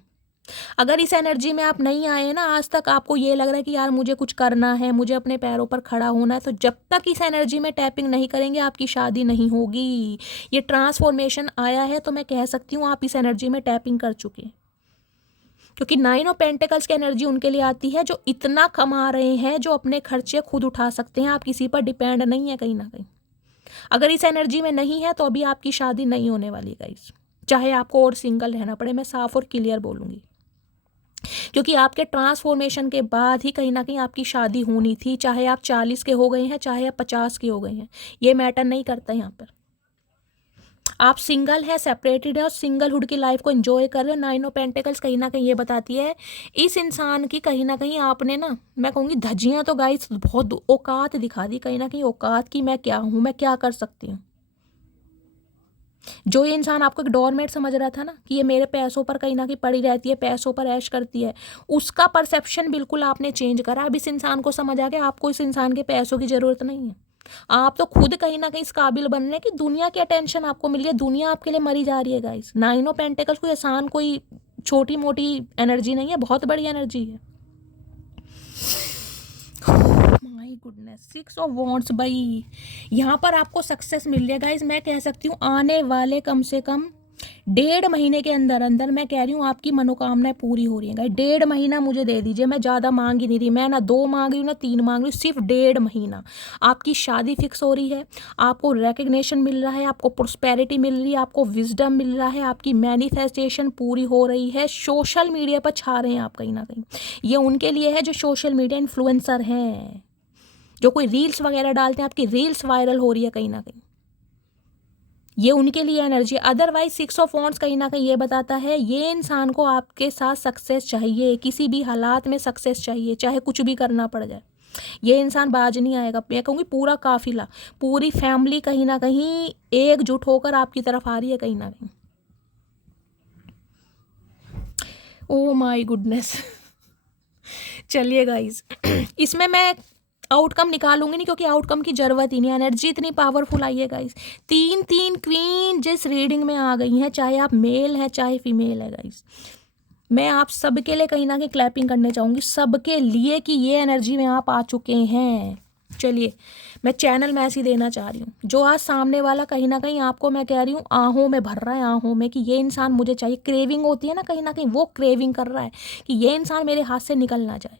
अगर इस एनर्जी में आप नहीं आए हैं ना आज तक, आपको ये लग रहा है कि यार मुझे कुछ करना है, मुझे अपने पैरों पर खड़ा होना है, तो जब तक इस एनर्जी में टैपिंग नहीं करेंगे आपकी शादी नहीं होगी। ये ट्रांसफॉर्मेशन आया है तो मैं कह सकती हूँ आप इस एनर्जी में टैपिंग कर चुके हैं। क्योंकि 9 ऑफ पेंटिकल्स की एनर्जी उनके लिए आती है जो इतना कमा रहे हैं, जो अपने खर्चे खुद उठा सकते हैं, आप किसी पर डिपेंड नहीं है कहीं ना कहीं। अगर इस एनर्जी में नहीं है तो अभी आपकी शादी नहीं होने वाली गाइस, चाहे आपको और सिंगल रहना पड़े, मैं साफ और क्लियर बोलूँगी, क्योंकि आपके ट्रांसफॉर्मेशन के बाद ही कहीं ना कहीं आपकी शादी होनी थी, चाहे आप 40 के हो गए हैं, चाहे आप 50 के हो गए हैं, ये मैटर नहीं करता यहाँ पर। आप सिंगल है, सेपरेटेड है और सिंगलहुड की लाइफ को एंजॉय कर रहे हो। 9 ऑफ पेंटिकल्स कहीं ना कहीं ये बताती है इस इंसान की कहीं ना कहीं आपने ना, मैं कहूँगी धज्जियाँ तो गाइस बहुत औकात दिखा दी, कहीं ना कहीं औकात की मैं क्या हूँ, मैं क्या कर सकती हूँ। जो ये इंसान आपको एक डोरमेट समझ रहा था ना कि ये मेरे पैसों पर कहीं ना कहीं पड़ी रहती है, पैसों पर ऐश करती है, उसका परसेप्शन बिल्कुल आपने चेंज करा। अब इस इंसान को समझ आ गया आपको इस इंसान के पैसों की ज़रूरत नहीं है। आप तो खुद कहीं ना कहीं इस काबिल बन रहे हैं कि दुनिया की अटेंशन आपको मिल रही है, दुनिया आपके लिए मरी जा रही है गाइस। 9 ऑफ पेंटिकल्स कोई आसान, कोई छोटी मोटी एनर्जी नहीं है, बहुत बड़ी एनर्जी है। माय गुडनेस, 6 ऑफ वॉन्ड्स भाई, यहाँ पर आपको सक्सेस मिल रही है गाइज। मैं कह सकती हूँ आने वाले कम से कम 1.5 महीने के अंदर अंदर मैं कह रही हूँ आपकी मनोकामनाएं पूरी हो रही हैं गाइज। 1.5 महीना मुझे दे दीजिए, मैं ज़्यादा मांग ही नहीं रही, मैं ना 2 मांग रही हूँ ना 3 मांग रही हूँ, सिर्फ 1.5 महीना आपकी शादी फिक्स हो रही है, आपको रिकग्निशन मिल रहा है, आपको प्रोस्पेरिटी मिल रही है, आपको विजडम मिल रहा है, आपकी मैनिफेस्टेशन पूरी हो रही है। सोशल मीडिया पर छा रहे हैं आप कहीं ना कहीं, ये उनके लिए है जो सोशल मीडिया इन्फ्लुएंसर हैं, जो कोई रील्स वगैरह डालते हैं, आपकी रील्स वायरल हो रही है कहीं ना कहीं, ये उनके लिए एनर्जी। अदरवाइज 6 ऑफ वॉन्ड्स कहीं ना कहीं ये बताता है ये इंसान को आपके साथ सक्सेस चाहिए, किसी भी हालात में सक्सेस चाहिए, चाहे कुछ भी करना पड़ जाए। ये इंसान बाज नहीं आएगा, मैं कहूँगी पूरा काफिला, पूरी फैमिली कहीं ना कहीं एकजुट होकर आपकी तरफ आ रही है कहीं ना कहीं। Oh my goodness. चलिए गाइज, इसमें मैं आउटकम निकालूंगी नहीं क्योंकि आउटकम की जरूरत ही नहीं, एनर्जी इतनी पावरफुल आई है गाइस। 3 क्वीन जिस रीडिंग में आ गई हैं, चाहे आप मेल है चाहे फीमेल है गाइस, मैं आप सबके लिए कहीं ना कहीं क्लैपिंग करने चाहूँगी, सबके लिए कि ये एनर्जी में आप आ चुके हैं। चलिए, मैं चैनल मैसेज देना चाह रही हूँ, जो आज सामने वाला कहीं ना कहीं आपको मैं कह रही हूँ आहों में भर रहा है, आहों में कि ये इंसान मुझे चाहिए, क्रेविंग होती है ना कहीं वो क्रेविंग कर रहा है कि ये इंसान मेरे हाथ से निकल ना जाए,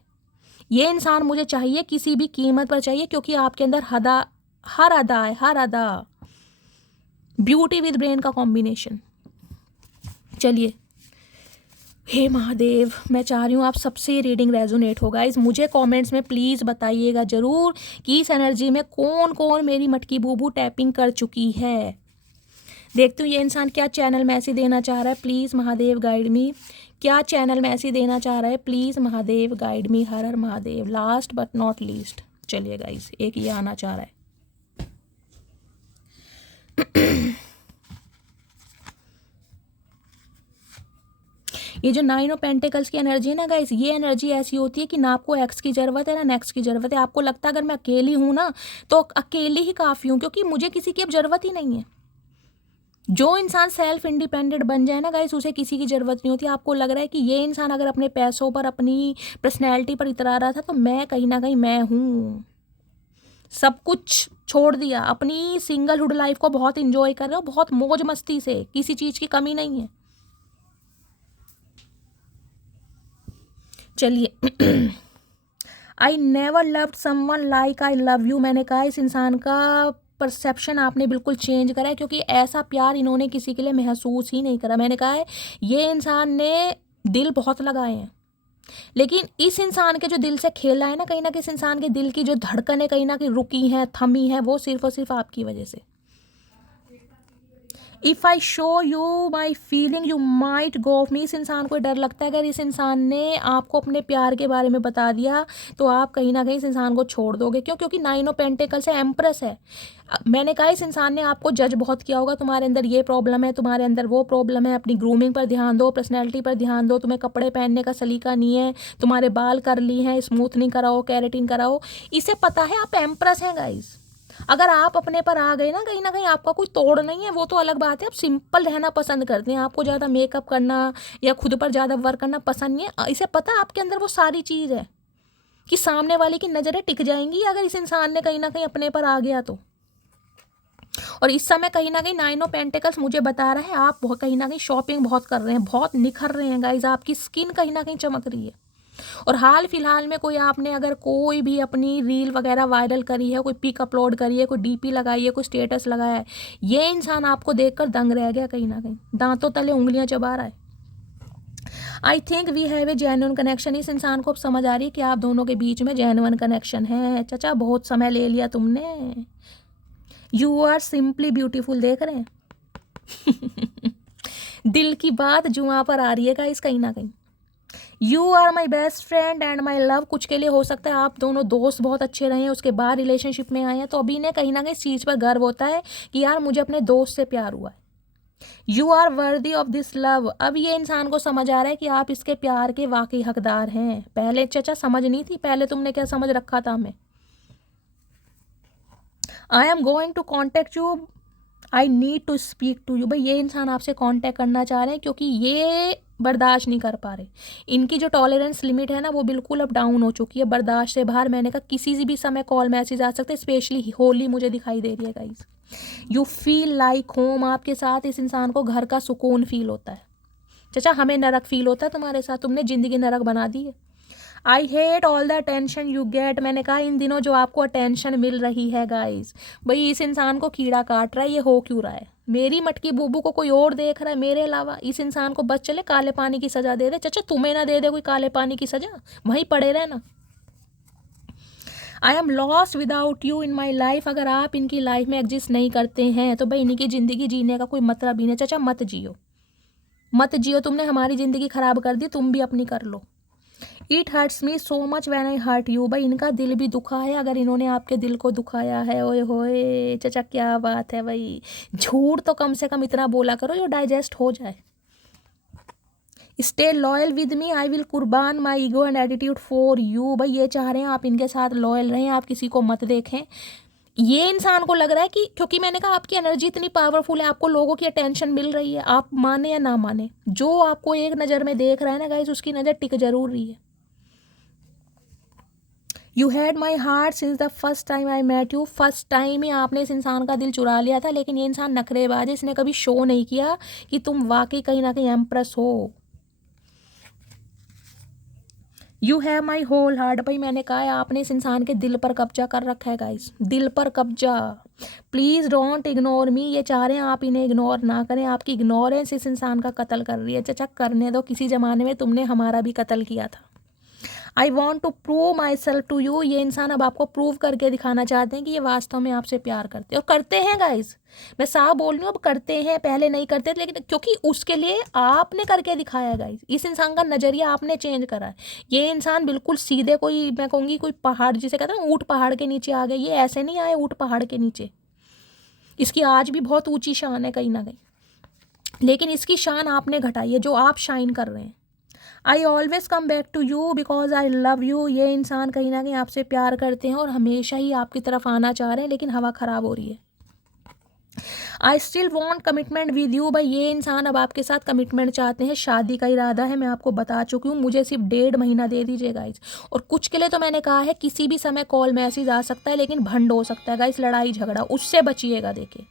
ये इंसान मुझे चाहिए, किसी भी कीमत पर चाहिए, क्योंकि आपके अंदर हर अदा ब्यूटी विद ब्रेन का कॉम्बिनेशन। चलिए, हे महादेव, मैं चाह रही हूँ आप सबसे ये रीडिंग रेजोनेट होगा। इस मुझे कमेंट्स में प्लीज़ बताइएगा ज़रूर कि इस एनर्जी में कौन कौन मेरी मटकी बूबू टैपिंग कर चुकी है। देखती हूँ ये इंसान क्या चैनल मैसेज देना चाह रहा है, प्लीज़ महादेव गाइड मी। क्या चैनल मैसेज देना चाह रहा है, प्लीज़ महादेव गाइड मी। हर हर Mahadev. Last but not least, चलिए गाइस, एक ये आना चाह रहा है। ये जो 9 ऑफ पेंटिकल्स की एनर्जी है ना गाइस, ये एनर्जी ऐसी होती है कि ना आपको एक्स की ज़रूरत है ना नेक्स्ट की ज़रूरत है। आपको लगता है अगर मैं अकेली हूँ ना तो अकेली ही काफ़ी हूँ, क्योंकि मुझे किसी की अब ज़रूरत ही नहीं है। जो इंसान सेल्फ इंडिपेंडेंट बन जाए ना गाइस, उसे किसी की ज़रूरत नहीं होती। आपको लग रहा है कि ये इंसान अगर अपने पैसों पर, अपनी पर्सनैलिटी पर इतरा रहा था तो मैं कहीं ना कहीं मैं हूँ, सब कुछ छोड़ दिया, अपनी सिंगलहुड लाइफ को बहुत इंजॉय कर रहे हो, बहुत मौज मस्ती से, किसी चीज़ की कमी नहीं है। चलिए, I never loved someone like I love you. मैंने कहा इस इंसान का परसेप्शन आपने बिल्कुल चेंज करा है, क्योंकि ऐसा प्यार इन्होंने किसी के लिए महसूस ही नहीं करा। मैंने कहा है ये इंसान ने दिल बहुत लगाए हैं, लेकिन इस इंसान के जो दिल से खेला है ना कहीं इस इंसान के दिल की जो धड़कनें कहीं ना कहीं रुकी हैं, थमी हैं, वो सिर्फ और सिर्फ आपकी वजह से। If I show you my feeling you might go of me. इस इंसान को डर लगता है अगर इस इंसान ने आपको अपने प्यार के बारे में बता दिया तो आप कहीं ना कहीं इस इंसान को छोड़ दोगे। क्यों? क्योंकि 9 ऑफ पेंटिकल्स है, एम्प्रेस है। मैंने कहा इस इंसान ने आपको जज बहुत किया होगा, तुम्हारे अंदर ये प्रॉब्लम है, तुम्हारे अंदर वो प्रॉब्लम है, अपनी ग्रूमिंग पर ध्यान दो, पर्सनैलिटी पर ध्यान दो, तुम्हें कपड़े पहनने का सलीका नहीं है, तुम्हारे बाल कर्ली हैं, स्मूथनिंग कराओ, कैरेटिन कराओ। इसे पता है आप एम्प्रेस हैं गाइस। अगर आप अपने पर आ गए ना कहीं आपका कोई तोड़ नहीं है, वो तो अलग बात है। आप सिंपल रहना पसंद करते हैं, आपको ज़्यादा मेकअप करना या खुद पर ज़्यादा वर्क करना पसंद नहीं है। इसे पता है आपके अंदर वो सारी चीज़ है कि सामने वाले की नज़रें टिक जाएंगी अगर इस इंसान ने कहीं ना कहीं अपने पर आ गया तो। और इस समय कहीं ना कहीं 9 ऑफ पेंटिकल्स मुझे बता रहा है आप बहुत कहीं ना कहीं शॉपिंग बहुत कर रहे हैं, बहुत निखर रहे हैं गाइज, आपकी स्किन कहीं ना कहीं चमक रही है। और हाल फिलहाल में कोई आपने अगर कोई भी अपनी रील वगैरह वायरल करी है, कोई पिक अपलोड करी है, कोई डीपी लगाई है, कोई स्टेटस लगाया है, ये इंसान आपको देखकर दंग रह गया, कहीं ना कहीं दांतों तले उंगलियां चबा रहा है। I think we have a genuine connection. इस इंसान को अब समझ आ रही है कि आप दोनों के बीच में जेन्युइन कनेक्शन है। चाचा बहुत समय ले लिया तुमने। यू आर सिंपली ब्यूटीफुल, देख रहे हैं दिल की बात जुआ पर आ रही है गाइस, कहीं ना कहीं। You are my best friend and my love. कुछ के लिए हो सकता है आप दोनों दोस्त बहुत अच्छे रहे हैं, उसके बाद रिलेशनशिप में आए हैं, तो अभी इन्हें कहीं ना कहीं इस चीज़ पर गर्व होता है कि यार मुझे अपने दोस्त से प्यार हुआ है। You are worthy of this love. अब ये इंसान को समझ आ रहा है कि आप इसके प्यार के वाकई हकदार हैं। पहले चाचा समझ नहीं थी, पहले तुमने क्या समझ रखा था हमें। I am going to contact you, I need to speak to you. भाई ये इंसान आपसे कांटेक्ट करना चाह रहे हैं क्योंकि ये बर्दाश्त नहीं कर पा रहे। इनकी जो टॉलरेंस लिमिट है ना वो बिल्कुल अब डाउन हो चुकी है, बर्दाश्त से बाहर। मैंने कहा किसी से भी समय कॉल मैसेज आ सकते हैं, स्पेशली होली मुझे दिखाई दे रही है guys. You feel like home. आपके साथ इस इंसान को घर का सुकून फील होता है। चाचा हमें नरक फील होता है तुम्हारे साथ, तुमने ज़िंदगी नरक बना दी है। I hate all the attention you get. मैंने कहा इन दिनों जो आपको अटेंशन मिल रही है गाइस, भाई इस इंसान को कीड़ा काट रहा है, ये हो क्यों रहा है। मेरी मटकी बूबू को कोई और देख रहा है मेरे अलावा। इस इंसान को बस चले काले पानी की सज़ा दे दे। चाचा तुम्हें ना दे दे कोई काले पानी की सज़ा, वहीं पड़े रहना। I am lost without you in my life. अगर आप इनकी लाइफ में एग्जिस्ट नहीं करते हैं तो भाई इनकी ज़िंदगी जीने का कोई मतलब ही नहीं। चाचा मत जियो, मत जियो, तुमने हमारी ज़िंदगी ख़राब कर दी, तुम भी अपनी कर लो। It hurts me so much when I hurt you. भाई इनका दिल भी दुखा है अगर इन्होंने आपके दिल को दुखाया है। ओए होए चाचा क्या बात है भाई। झूठ तो कम से कम इतना बोला करो जो डाइजेस्ट हो जाए। Stay loyal with me, I will कुर्बान my ego and attitude for you. भाई ये चाह रहे हैं आप इनके साथ लॉयल रहें, आप किसी को मत देखें। ये इंसान को लग रहा है कि क्योंकि मैंने कहा आपकी एनर्जी इतनी पावरफुल है, आपको लोगों की अटेंशन मिल रही है, आप माने या ना माने, जो आपको एक नज़र में देख रहा है ना गाइस, उसकी नज़र टिक जरूर रही है। You had my heart since the first time I met you. First time ही आपने इस इंसान का दिल चुरा लिया था, लेकिन ये इंसान नखरेबाज है, इसने कभी शो नहीं किया कि तुम वाकई कहीं ना कहीं एम्प्रेस हो। You have my whole heart. भाई मैंने कहा है आपने इस इंसान के दिल पर कब्जा कर रखा है गाइस, दिल पर कब्जा। Please don't ignore me. ये चाह रहे हैं आप इन्हें इग्नोर ना करें, आपकी इग्नोरेंस इस इंसान का कत्ल कर रही है। चाचा करने दो, किसी ज़माने में तुमने हमारा भी कत्ल किया था। I want to prove myself to you. ये इंसान अब आपको प्रूव करके दिखाना चाहते हैं कि ये वास्तव में आपसे प्यार करते हैं, और करते हैं गाइस। मैं साफ बोल रही हूँ, अब करते हैं, पहले नहीं करते थे, लेकिन क्योंकि उसके लिए आपने करके दिखाया है गाइस। इस इंसान का नज़रिया आपने चेंज करा है। ये इंसान बिल्कुल सीधे, कोई मैं कहूँगी कोई पहाड़ जिसे कहते हैं ऊँट पहाड़ के नीचे आ गए। ये ऐसे नहीं आए ऊँट पहाड़ के नीचे, इसकी आज भी बहुत ऊँची शान है कहीं ना कहीं, लेकिन इसकी शान आपने घटाई है जो आप शाइन कर रहे हैं। I always come back to you because I love you. ये इंसान कहीं ना कहीं आपसे प्यार करते हैं और हमेशा ही आपकी तरफ आना चाह रहे हैं, लेकिन हवा ख़राब हो रही है। I still want commitment with you. भाई ये इंसान अब आपके साथ कमिटमेंट चाहते हैं, शादी का इरादा है, मैं आपको बता चुकी हूँ। मुझे सिर्फ 1.5 महीना दे दीजिए गाइस। और कुछ के लिए तो मैंने कहा है किसी भी समय कॉल मैसेज आ सकता है, लेकिन भंड हो सकता है गाइस, लड़ाई झगड़ा, उससे बचिएगा। देखिए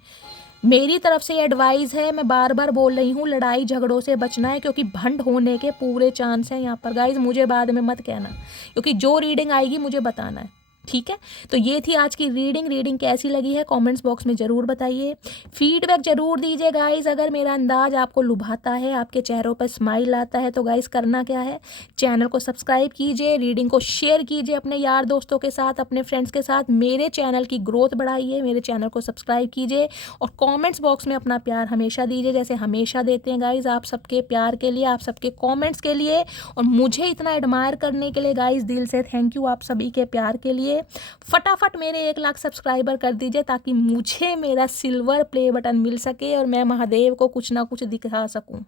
मेरी तरफ से एडवाइस है, मैं बार बार बोल रही हूँ, लड़ाई झगड़ों से बचना है, क्योंकि भंड होने के पूरे चांस हैं यहाँ पर गाइस। मुझे बाद में मत कहना, क्योंकि जो रीडिंग आएगी मुझे बताना है, ठीक है। तो ये थी आज की रीडिंग कैसी लगी है कमेंट्स बॉक्स में ज़रूर बताइए, फीडबैक ज़रूर दीजिए गाइस। अगर मेरा अंदाज आपको लुभाता है, आपके चेहरों पर स्माइल आता है, तो गाइस करना क्या है, चैनल को सब्सक्राइब कीजिए, रीडिंग को शेयर कीजिए अपने यार दोस्तों के साथ, अपने फ्रेंड्स के साथ। मेरे चैनल की ग्रोथ बढ़ाइए, मेरे चैनल को सब्सक्राइब कीजिए, और कॉमेंट्स बॉक्स में अपना प्यार हमेशा दीजिए, जैसे हमेशा देते हैं गाइज़। आप सबके प्यार के लिए, आप सबके कॉमेंट्स के लिए, और मुझे इतना एडमायर करने के लिए गाइज़ दिल से थैंक यू आप सभी के प्यार के लिए। फटाफट मेरे 1 लाख सब्सक्राइबर कर दीजिए, ताकि मुझे मेरा सिल्वर प्ले बटन मिल सके और मैं महादेव को कुछ ना कुछ दिखा सकूं।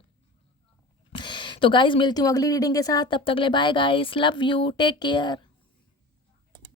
तो गाइज मिलती हूँ अगली रीडिंग के साथ, तब तक ले bye guys, love you, take care.